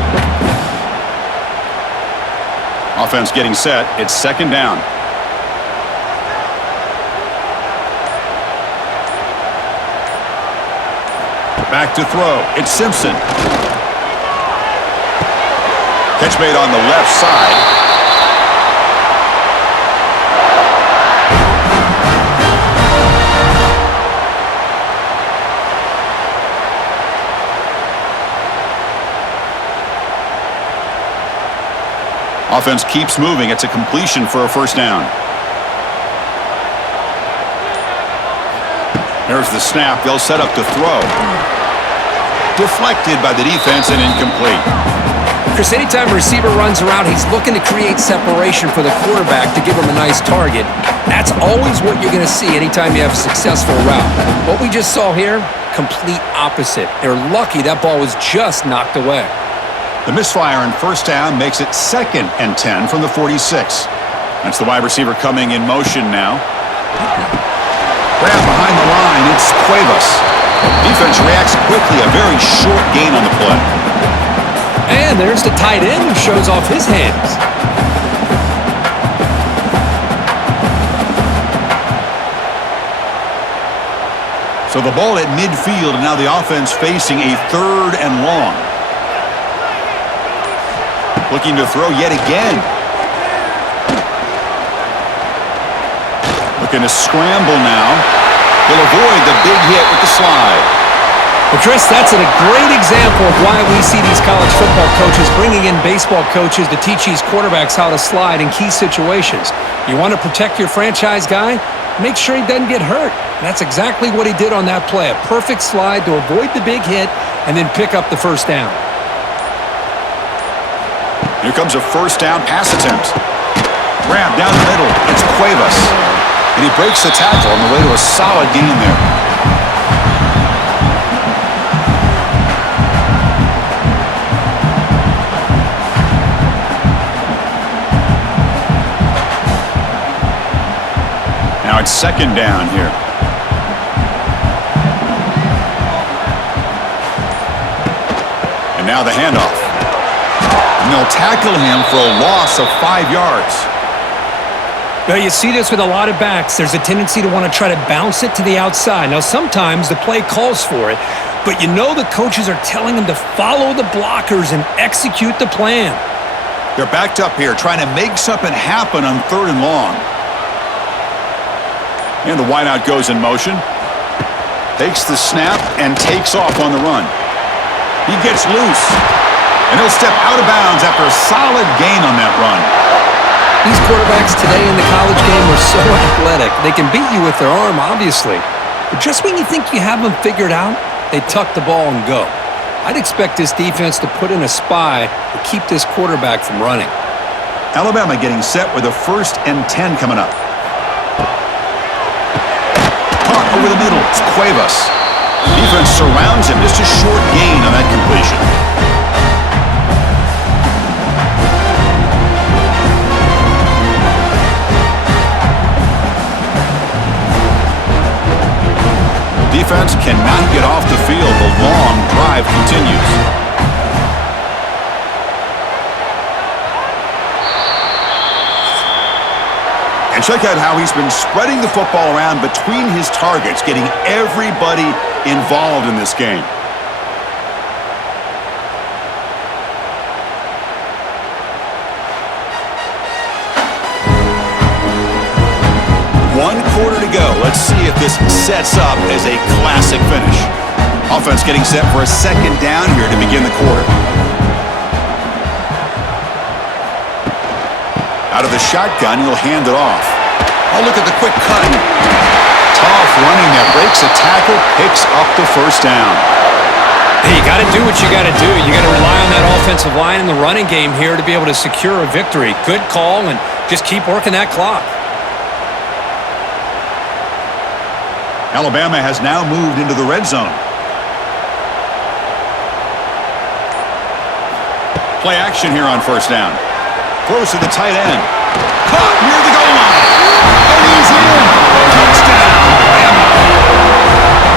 Offense getting set. It's second down. Back to throw. It's Simpson. Catch made on the left side. Offense keeps moving. It's a completion for a first down. There's the snap. They'll set up to throw. Deflected by the defense and incomplete. Chris, anytime a receiver runs around, he's looking to create separation for the quarterback to give him a nice target. That's always what you're going to see anytime you have a successful route. What we just saw here, complete opposite. They're lucky that ball was just knocked away. The misfire in first down makes it 2nd and 10 from the 46. That's the wide receiver coming in motion now. Grab behind the line, it's Cuevas. Defense reacts quickly, a very short gain on the play. And there's the tight end who shows off his hands. So the ball at midfield, and now the offense facing a 3rd and long. Looking to throw yet again. Looking to scramble now. He'll avoid the big hit with the slide. Well, Chris, that's a great example of why we see these college football coaches bringing in baseball coaches to teach these quarterbacks how to slide in key situations. You want to protect your franchise guy? Make sure he doesn't get hurt. That's exactly what he did on that play. A perfect slide to avoid the big hit and then pick up the first down. Here comes a first down pass attempt. Grab down the middle. It's Cuevas. And he breaks the tackle on the way to a solid gain there. Now it's second down here. And now the handoff. And they'll tackle him for a loss of 5 yards. Well, you see this with a lot of backs. There's a tendency to want to try to bounce it to the outside. Now, sometimes the play calls for it, but you know the coaches are telling them to follow the blockers and execute the plan. They're backed up here, trying to make something happen on 3rd and long. And the wideout goes in motion. Takes the snap and takes off on the run. He gets loose. And he'll step out of bounds after a solid gain on that run. These quarterbacks today in the college game are so athletic. They can beat you with their arm, obviously. But just when you think you have them figured out, they tuck the ball and go. I'd expect this defense to put in a spy to keep this quarterback from running. Alabama getting set with a 1st and 10 coming up. Caught over the middle. It's Cuevas. Defense surrounds him. Just a short gain on that completion. Defense cannot get off the field. The long drive continues. And check out how he's been spreading the football around between his targets, getting everybody involved in this game. One quarter to go. Let's see if this sets up as a classic finish. Offense getting set for a second down here to begin the quarter. Out of the shotgun, he'll hand it off. Oh, look at the quick cut. Tough running there. Breaks a tackle, picks up the first down. Hey, you got to do what you got to do. You got to rely on that offensive line in the running game here to be able to secure a victory. Good call, and just keep working that clock. Alabama has now moved into the red zone. Play action here on first down. Throws to the tight end. Caught near the goal line. And he's in. Touchdown, Bama.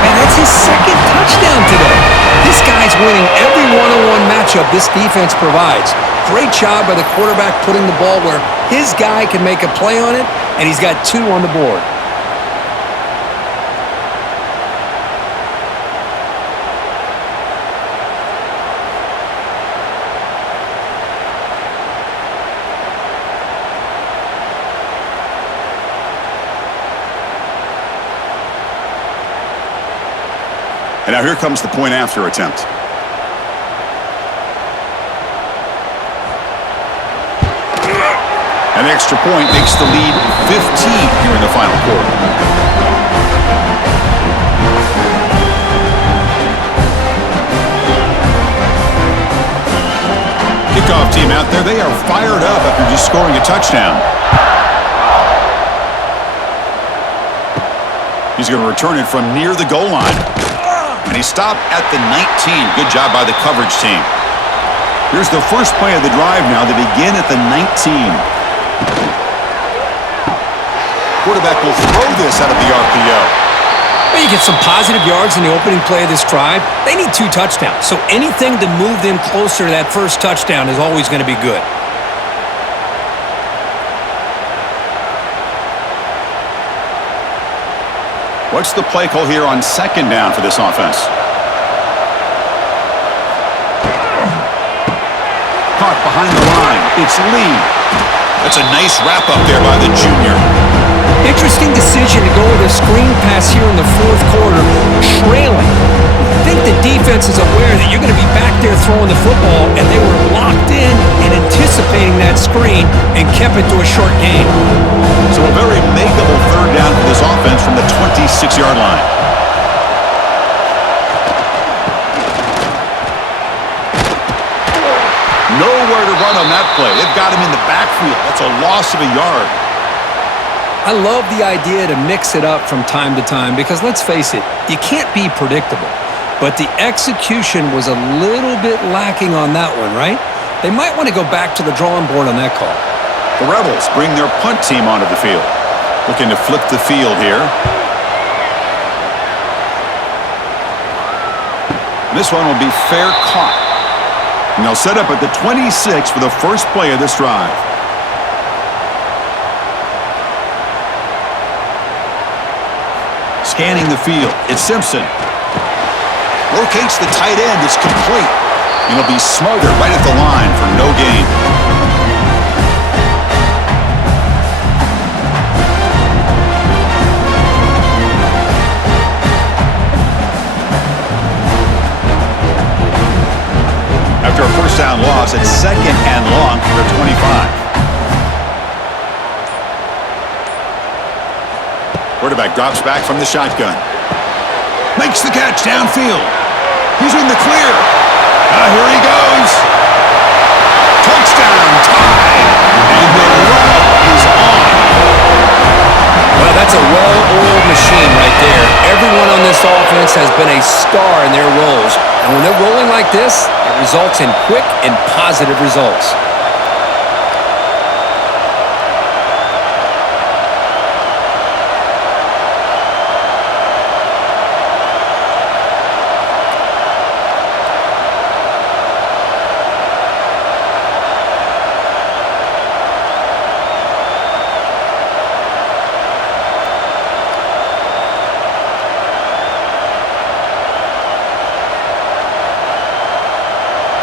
And that's his second touchdown today. This guy's winning every one-on-one matchup this defense provides. Great job by the quarterback putting the ball where his guy can make a play on it, and he's got 2 on the board. And now here comes the point after attempt. An extra point makes the lead 15 here in the final quarter. Kickoff team out there, they are fired up after just scoring a touchdown. He's going to return it from near the goal line. And he stopped at the 19. Good job by the coverage team. Here's the first play of the drive now. They begin at the 19. Quarterback will throw this out of the RPO. Well, you get some positive yards in the opening play of this drive. They need 2 touchdowns, so anything to move them closer to that first touchdown is always going to be good. What's the play call here on second down for this offense? Caught behind the line. It's Lee. That's a nice wrap up there by the junior. Interesting decision to go with a screen pass here in the fourth quarter, trailing. I think the defense is aware that you're going to be back there throwing the football, and they were locked in and anticipating that screen and kept it to a short gain. So a very makeable third down for this offense from the 26-yard line. Nowhere to run on that play. They've got him in the backfield. That's a loss of a yard. I love the idea to mix it up from time to time because, let's face it, you can't be predictable. But the execution was a little bit lacking on that one, right? They might want to go back to the drawing board on that call. The Rebels bring their punt team onto the field. Looking to flip the field here. This one will be fair caught. And they'll set up at the 26 for the first play of this drive. Scanning the field, it's Simpson. Rotates the tight end, it's complete. And he'll be smothered right at the line for no gain. After a first down loss, it's second and long for the 25. Quarterback drops back from the shotgun. Makes the catch downfield. He's in the clear. Here he goes. Touchdown, tie. And the route is on. Well, that's a well-oiled machine right there. Everyone on this offense has been a star in their roles. And when they're rolling like this, it results in quick and positive results.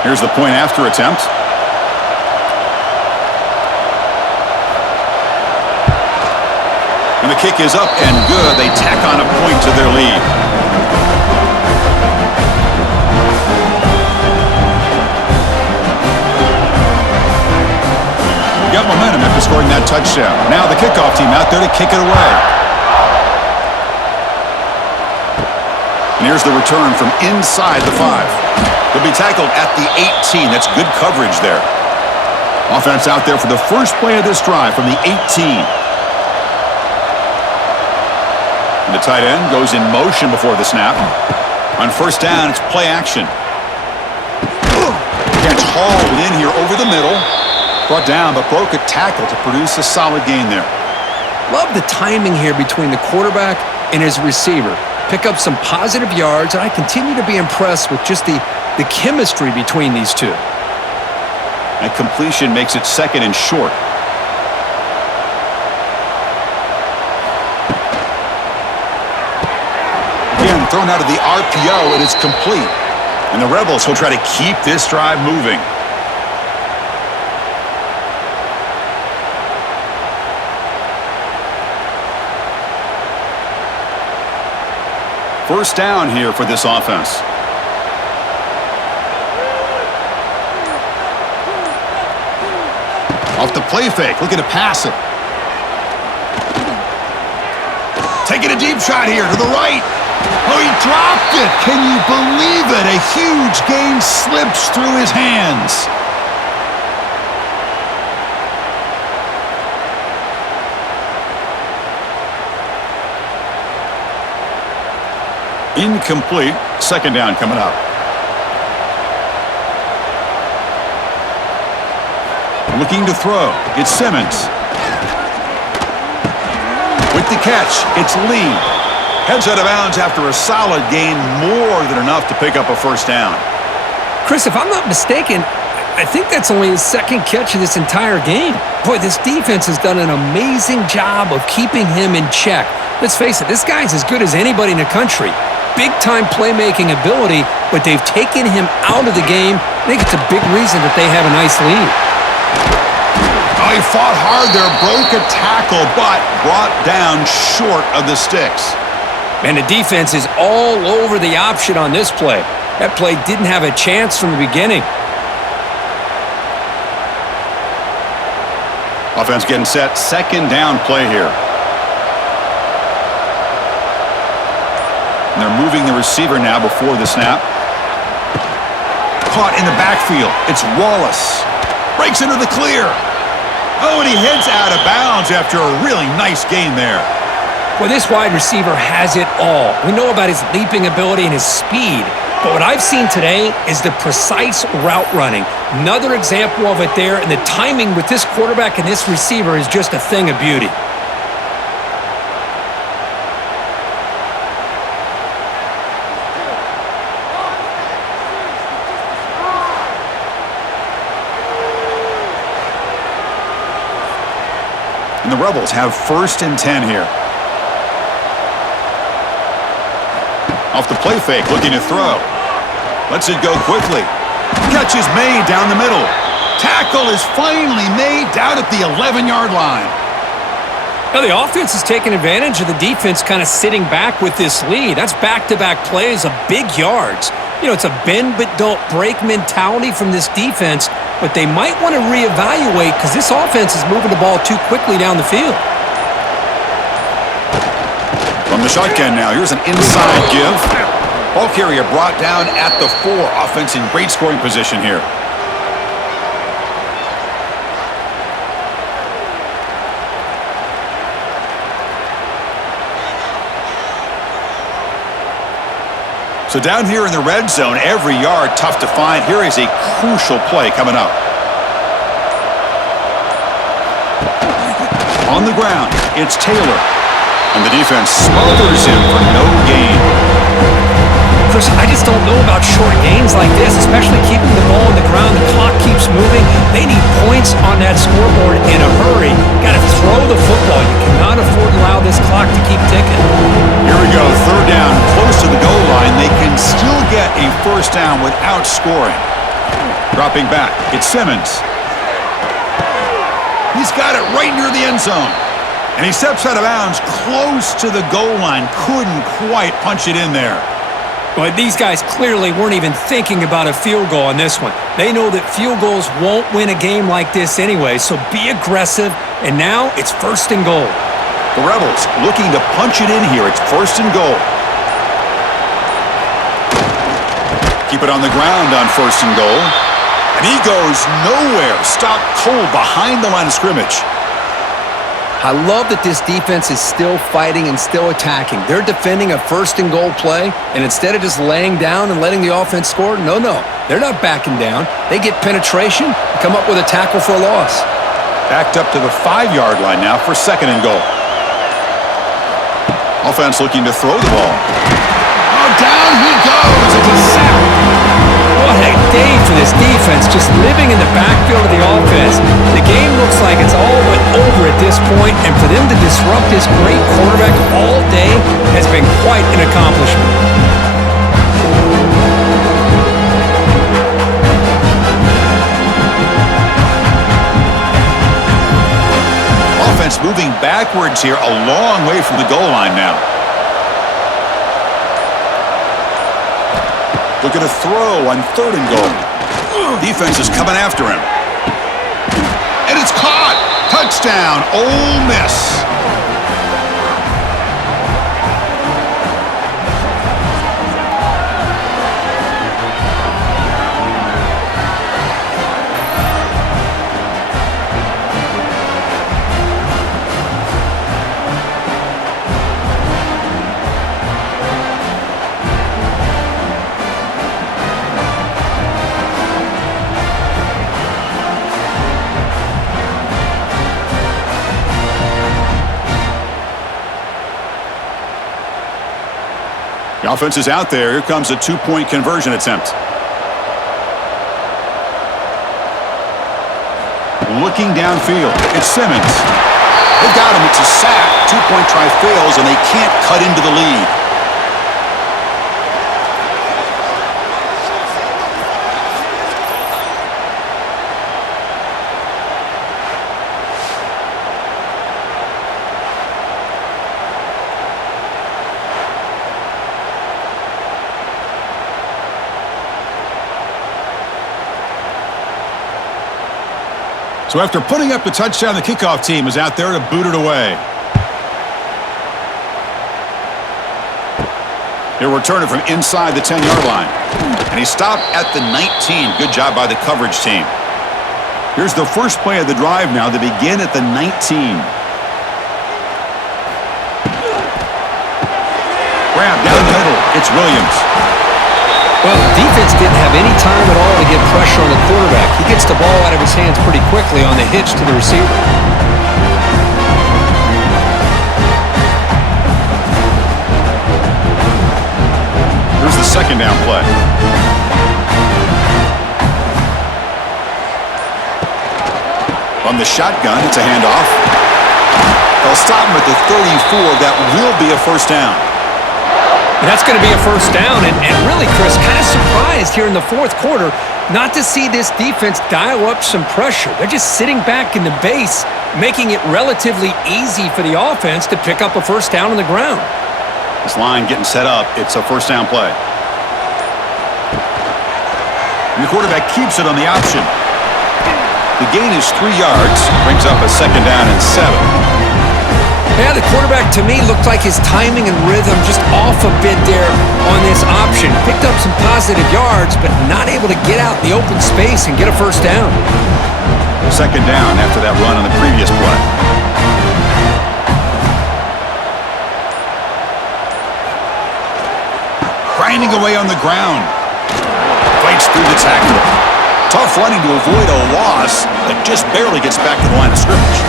Here's the point after attempt. And the kick is up and good. They tack on a point to their lead. Got momentum after scoring that touchdown. Now the kickoff team out there to kick it away. And here's the return from inside the 5. He'll be tackled at the 18. That's good coverage there. Offense out there for the first play of this drive from the 18. And the tight end goes in motion before the snap. On first down, it's play action. Catch hauled in here over the middle. Brought down, but broke a tackle to produce a solid gain there. Love the timing here between the quarterback and his receiver. Pick up some positive yards, and I continue to be impressed with just the chemistry between these two. And completion makes it second and short. Again, thrown out of the RPO, it is complete. And the Rebels will try to keep this drive moving. First down here for this offense. Off the play fake, looking to pass it. Taking a deep shot here to the right. Oh, he dropped it. Can you believe it? A huge gain slips through his hands. Incomplete. Second down coming up. Looking to throw. It's Simmons. With the catch, it's Lee. Heads out of bounds after a solid gain, more than enough to pick up a first down. Chris, if I'm not mistaken, I think that's only his second catch of this entire game. Boy, this defense has done an amazing job of keeping him in check. Let's face it, this guy's as good as anybody in the country. Big-time playmaking ability, but they've taken him out of the game. I think it's a big reason that they have a nice lead. Oh, he fought hard there, broke a tackle, but brought down short of the sticks. And the defense is all over the option on this play. That play didn't have a chance from the beginning. Offense getting set, second down play here. And they're moving the receiver now before the snap. Caught in the backfield. It's Wallace. Breaks into the clear. Oh, and he heads out of bounds after a really nice gain there. Well, this wide receiver has it all. We know about his leaping ability and his speed, but what I've seen today is the precise route running. Another example of it there, and the timing with this quarterback and this receiver is just a thing of beauty. And the Rebels have first and 10 here. Off the play fake, looking to throw. Lets it go quickly. Catch is made down the middle. Tackle is finally made down at the 11-yard line. Now, the offense is taking advantage of the defense kind of sitting back with this lead. That's back-to-back plays of big yards. You know, it's a bend but don't break mentality from this defense, but they might want to reevaluate because this offense is moving the ball too quickly down the field. From the shotgun now, here's an inside give. Ball carrier brought down at the 4. Offense in great scoring position here. So down here in the red zone, every yard tough to find. Here is a crucial play coming up. On the ground, it's Taylor. And the defense smothers him for no gain. Chris, I just don't know about short gains like this, especially keeping the ball on the ground. The clock keeps moving. They need points on that scoreboard in a hurry. Got to throw the football. You cannot afford to allow this clock to keep ticking. Here we go, third down, close to the goal line. They can still get a first down without scoring. Dropping back, it's Simmons. He's got it right near the end zone. And he steps out of bounds close to the goal line. Couldn't quite punch it in there. But these guys clearly weren't even thinking about a field goal on this one. They know that field goals won't win a game like this anyway, so be aggressive. And now it's first and goal. The Rebels looking to punch it in here. It's first and goal. Keep it on the ground on first and goal. And he goes nowhere. Stopped cold behind the line of scrimmage. I love that this defense is still fighting and still attacking. They're defending a first-and-goal play, and instead of just laying down and letting the offense score, no, they're not backing down. They get penetration and come up with a tackle for a loss. Backed up to the 5-yard line now for 2nd and goal. Offense looking to throw the ball. Oh, down he goes. It's a sack. What a day for this defense, just living in the backfield of the offense. The game looks like it's all but over at this point, and for them to disrupt this great quarterback all day has been quite an accomplishment. Offense moving backwards here, a long way from the goal line now. Looking to throw on 3rd and goal. Defense is coming after him. And it's caught! Touchdown, Ole Miss! The offense is out there. Here comes a 2-point conversion attempt. Looking downfield. It's Simmons. They've got him. It's a sack. 2-point try fails, and they can't cut into the lead. So after putting up the touchdown, the kickoff team is out there to boot it away. He'll return it from inside the 10-yard line. And he stopped at the 19. Good job by the coverage team. Here's the first play of the drive now. They begin at the 19. Grab down the middle. It's Williams. Well, the defense didn't have any time at all to get pressure on the quarterback. He gets the ball out of his hands pretty quickly on the hitch to the receiver. Here's the 2nd down play. From the shotgun, it's a handoff. They'll stop him at the 34. That will be a first down. And that's going to be a first down, and really, Chris, kind of surprised here in the 4th quarter not to see this defense dial up some pressure. They're just sitting back in the base, making it relatively easy for the offense to pick up a first down on the ground. This line getting set up. It's a first down play. And the quarterback keeps it on the option. The gain is 3 yards, brings up a 2nd down and 7. Yeah, the quarterback, to me, looked like his timing and rhythm just off a bit there on this option. Picked up some positive yards, but not able to get out in the open space and get a first down. 2nd down after that run on the previous play. Grinding away on the ground. Fights through the tackle. Tough running to avoid a loss, but just barely gets back to the line of scrimmage.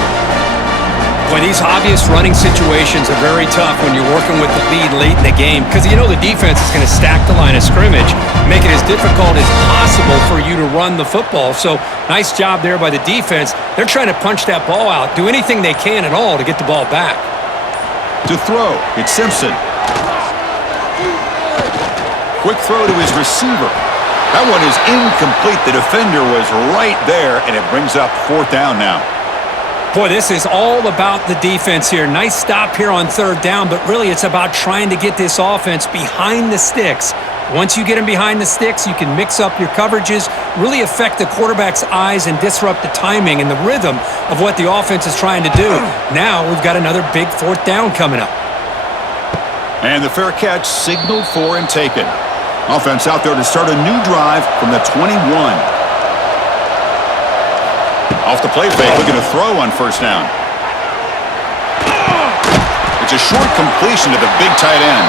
Boy, these obvious running situations are very tough when you're working with the lead late in the game because you know the defense is going to stack the line of scrimmage, make it as difficult as possible for you to run the football. So nice job there by the defense. They're trying to punch that ball out, do anything they can at all to get the ball back. To throw, it's Simpson. Quick throw to his receiver. That one is incomplete. The defender was right there, and it brings up 4th down now. Boy, this is all about the defense here. Nice stop here on 3rd down, but really it's about trying to get this offense behind the sticks. Once you get them behind the sticks, you can mix up your coverages, really affect the quarterback's eyes and disrupt the timing and the rhythm of what the offense is trying to do. Now we've got another big 4th down coming up. And the fair catch signaled for and taken. Offense out there to start a new drive from the 21. Off the play fake, looking to throw on 1st down. It's a short completion to the big tight end.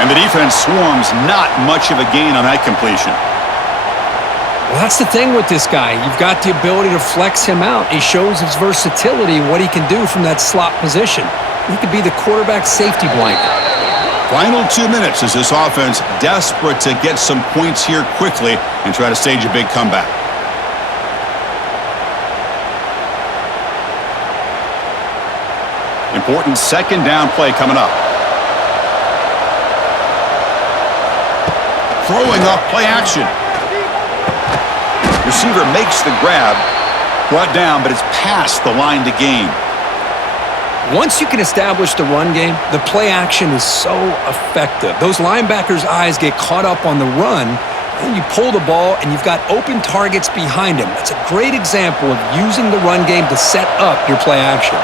And the defense swarms, not much of a gain on that completion. Well, that's the thing with this guy. You've got the ability to flex him out. He shows his versatility, what he can do from that slot position. He could be the quarterback safety blanket. Final 2 minutes as this offense desperate to get some points here quickly and try to stage a big comeback. Important second down play coming up. Throwing up play action. Receiver makes the grab. Brought down, but it's past the line to gain. Once you can establish the run game, the play action is so effective. Those linebackers' eyes get caught up on the run, and you pull the ball, and you've got open targets behind him. That's a great example of using the run game to set up your play action.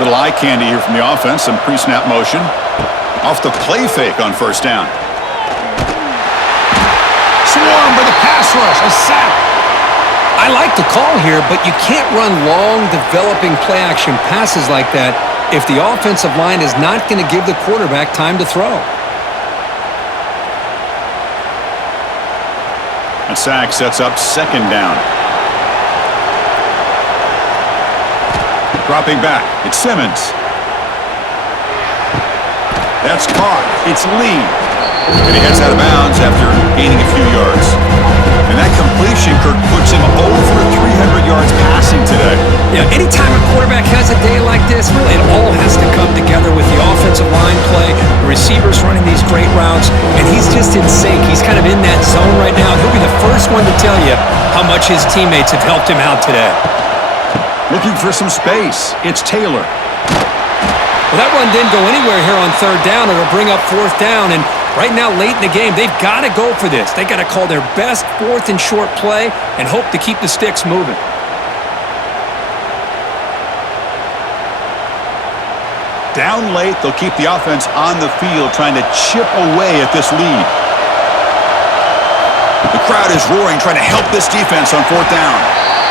Little eye candy here from the offense, some pre-snap motion. Off the play fake on first down. Swarm for the pass rush, a sack. I like the call here, but you can't run long, developing play-action passes like that if the offensive line is not going to give the quarterback time to throw. A sack sets up second down. Dropping back, it's Simmons. That's caught, it's Lee. And he heads out of bounds after gaining a few yards. And that completion, Kirk, puts him over 300 yards passing today. Yeah, anytime a quarterback has a day like this, really it all has to come together with the offensive line play, the receivers running these great routes, and he's just in sync. He's kind of in that zone right now. He'll be the first one to tell you how much his teammates have helped him out today. Looking for some space. It's Taylor. Well, that run didn't go anywhere here on third down. It'll bring up fourth down, and right now, late in the game, they've got to go for this. They've got to call their best fourth and short play and hope to keep the sticks moving. Down late, they'll keep the offense on the field, trying to chip away at this lead. The crowd is roaring, trying to help this defense on fourth down.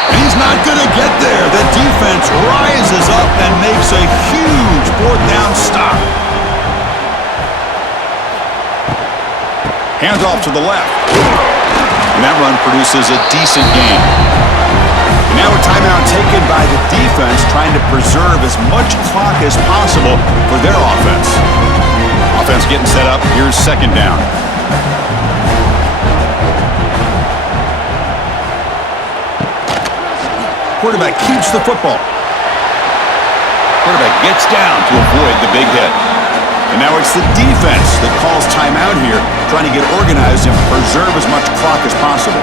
And he's not going to get there. The defense rises up and makes a huge fourth down stop. Handoff to the left. And that run produces a decent gain. And now a timeout taken by the defense, trying to preserve as much clock as possible for their offense. Offense getting set up. Here's second down. Quarterback keeps the football. Quarterback gets down to avoid the big hit. And now it's the defense that calls timeout here, trying to get organized and preserve as much clock as possible.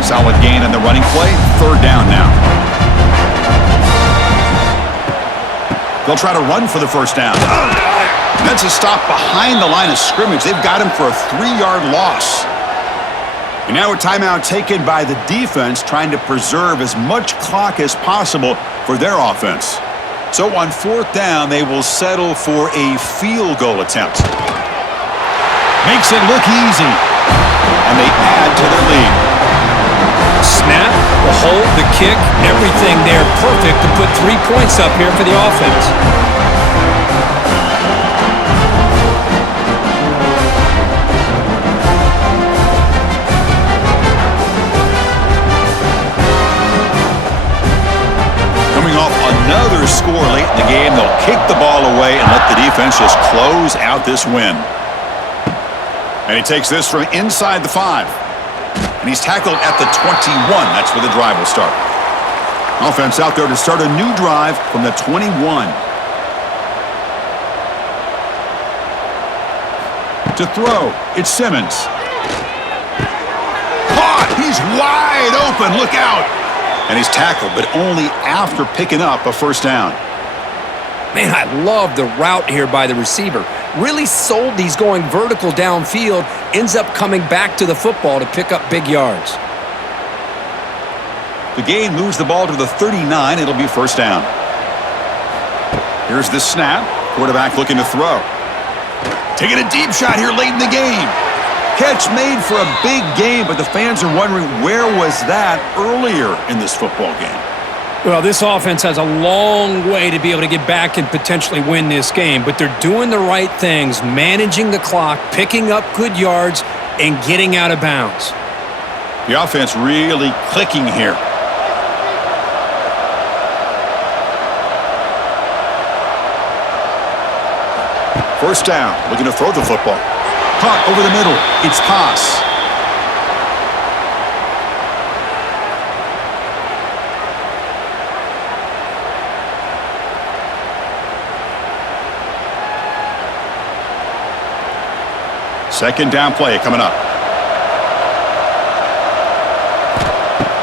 Solid gain on the running play. Third down now. They'll try to run for the first down. That's a stop behind the line of scrimmage. They've got him for a 3-yard loss. And now a timeout taken by the defense, trying to preserve as much clock as possible for their offense. So on fourth down, they will settle for a field goal attempt. Makes it look easy. And they add to their lead. Snap, the hold, the kick, everything there perfect to put 3 points up here for the offense. Another score late in the game. They'll kick the ball away and let the defense just close out this win. And he takes this from inside the 5. And he's tackled at the 21. That's where the drive will start. Offense out there to start a new drive from the 21. To throw, it's Simmons. Caught! He's wide open. Look out! And he's tackled, but only after picking up a first down. Man, I love the route here by the receiver. Really sold these going vertical downfield, ends up coming back to the football to pick up big yards. The gain moves the ball to the 39. It'll be first down. Here's the snap. Quarterback looking to throw. Taking a deep shot here late in the game. Catch made for a big game, but the fans are wondering, where was that earlier in this football game? Well, this offense has a long way to be able to get back and potentially win this game, but they're doing the right things, managing the clock, picking up good yards, and getting out of bounds. The offense really clicking here. First down, looking to throw the football. Caught over the middle. It's Haas. Second down play coming up.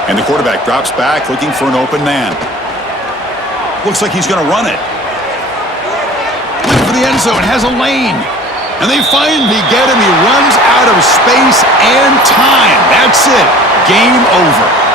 And the quarterback drops back looking for an open man. Looks like he's going to run it. Looking for the end zone, has a lane. And they finally get him. He runs out of space and time. That's it. Game over.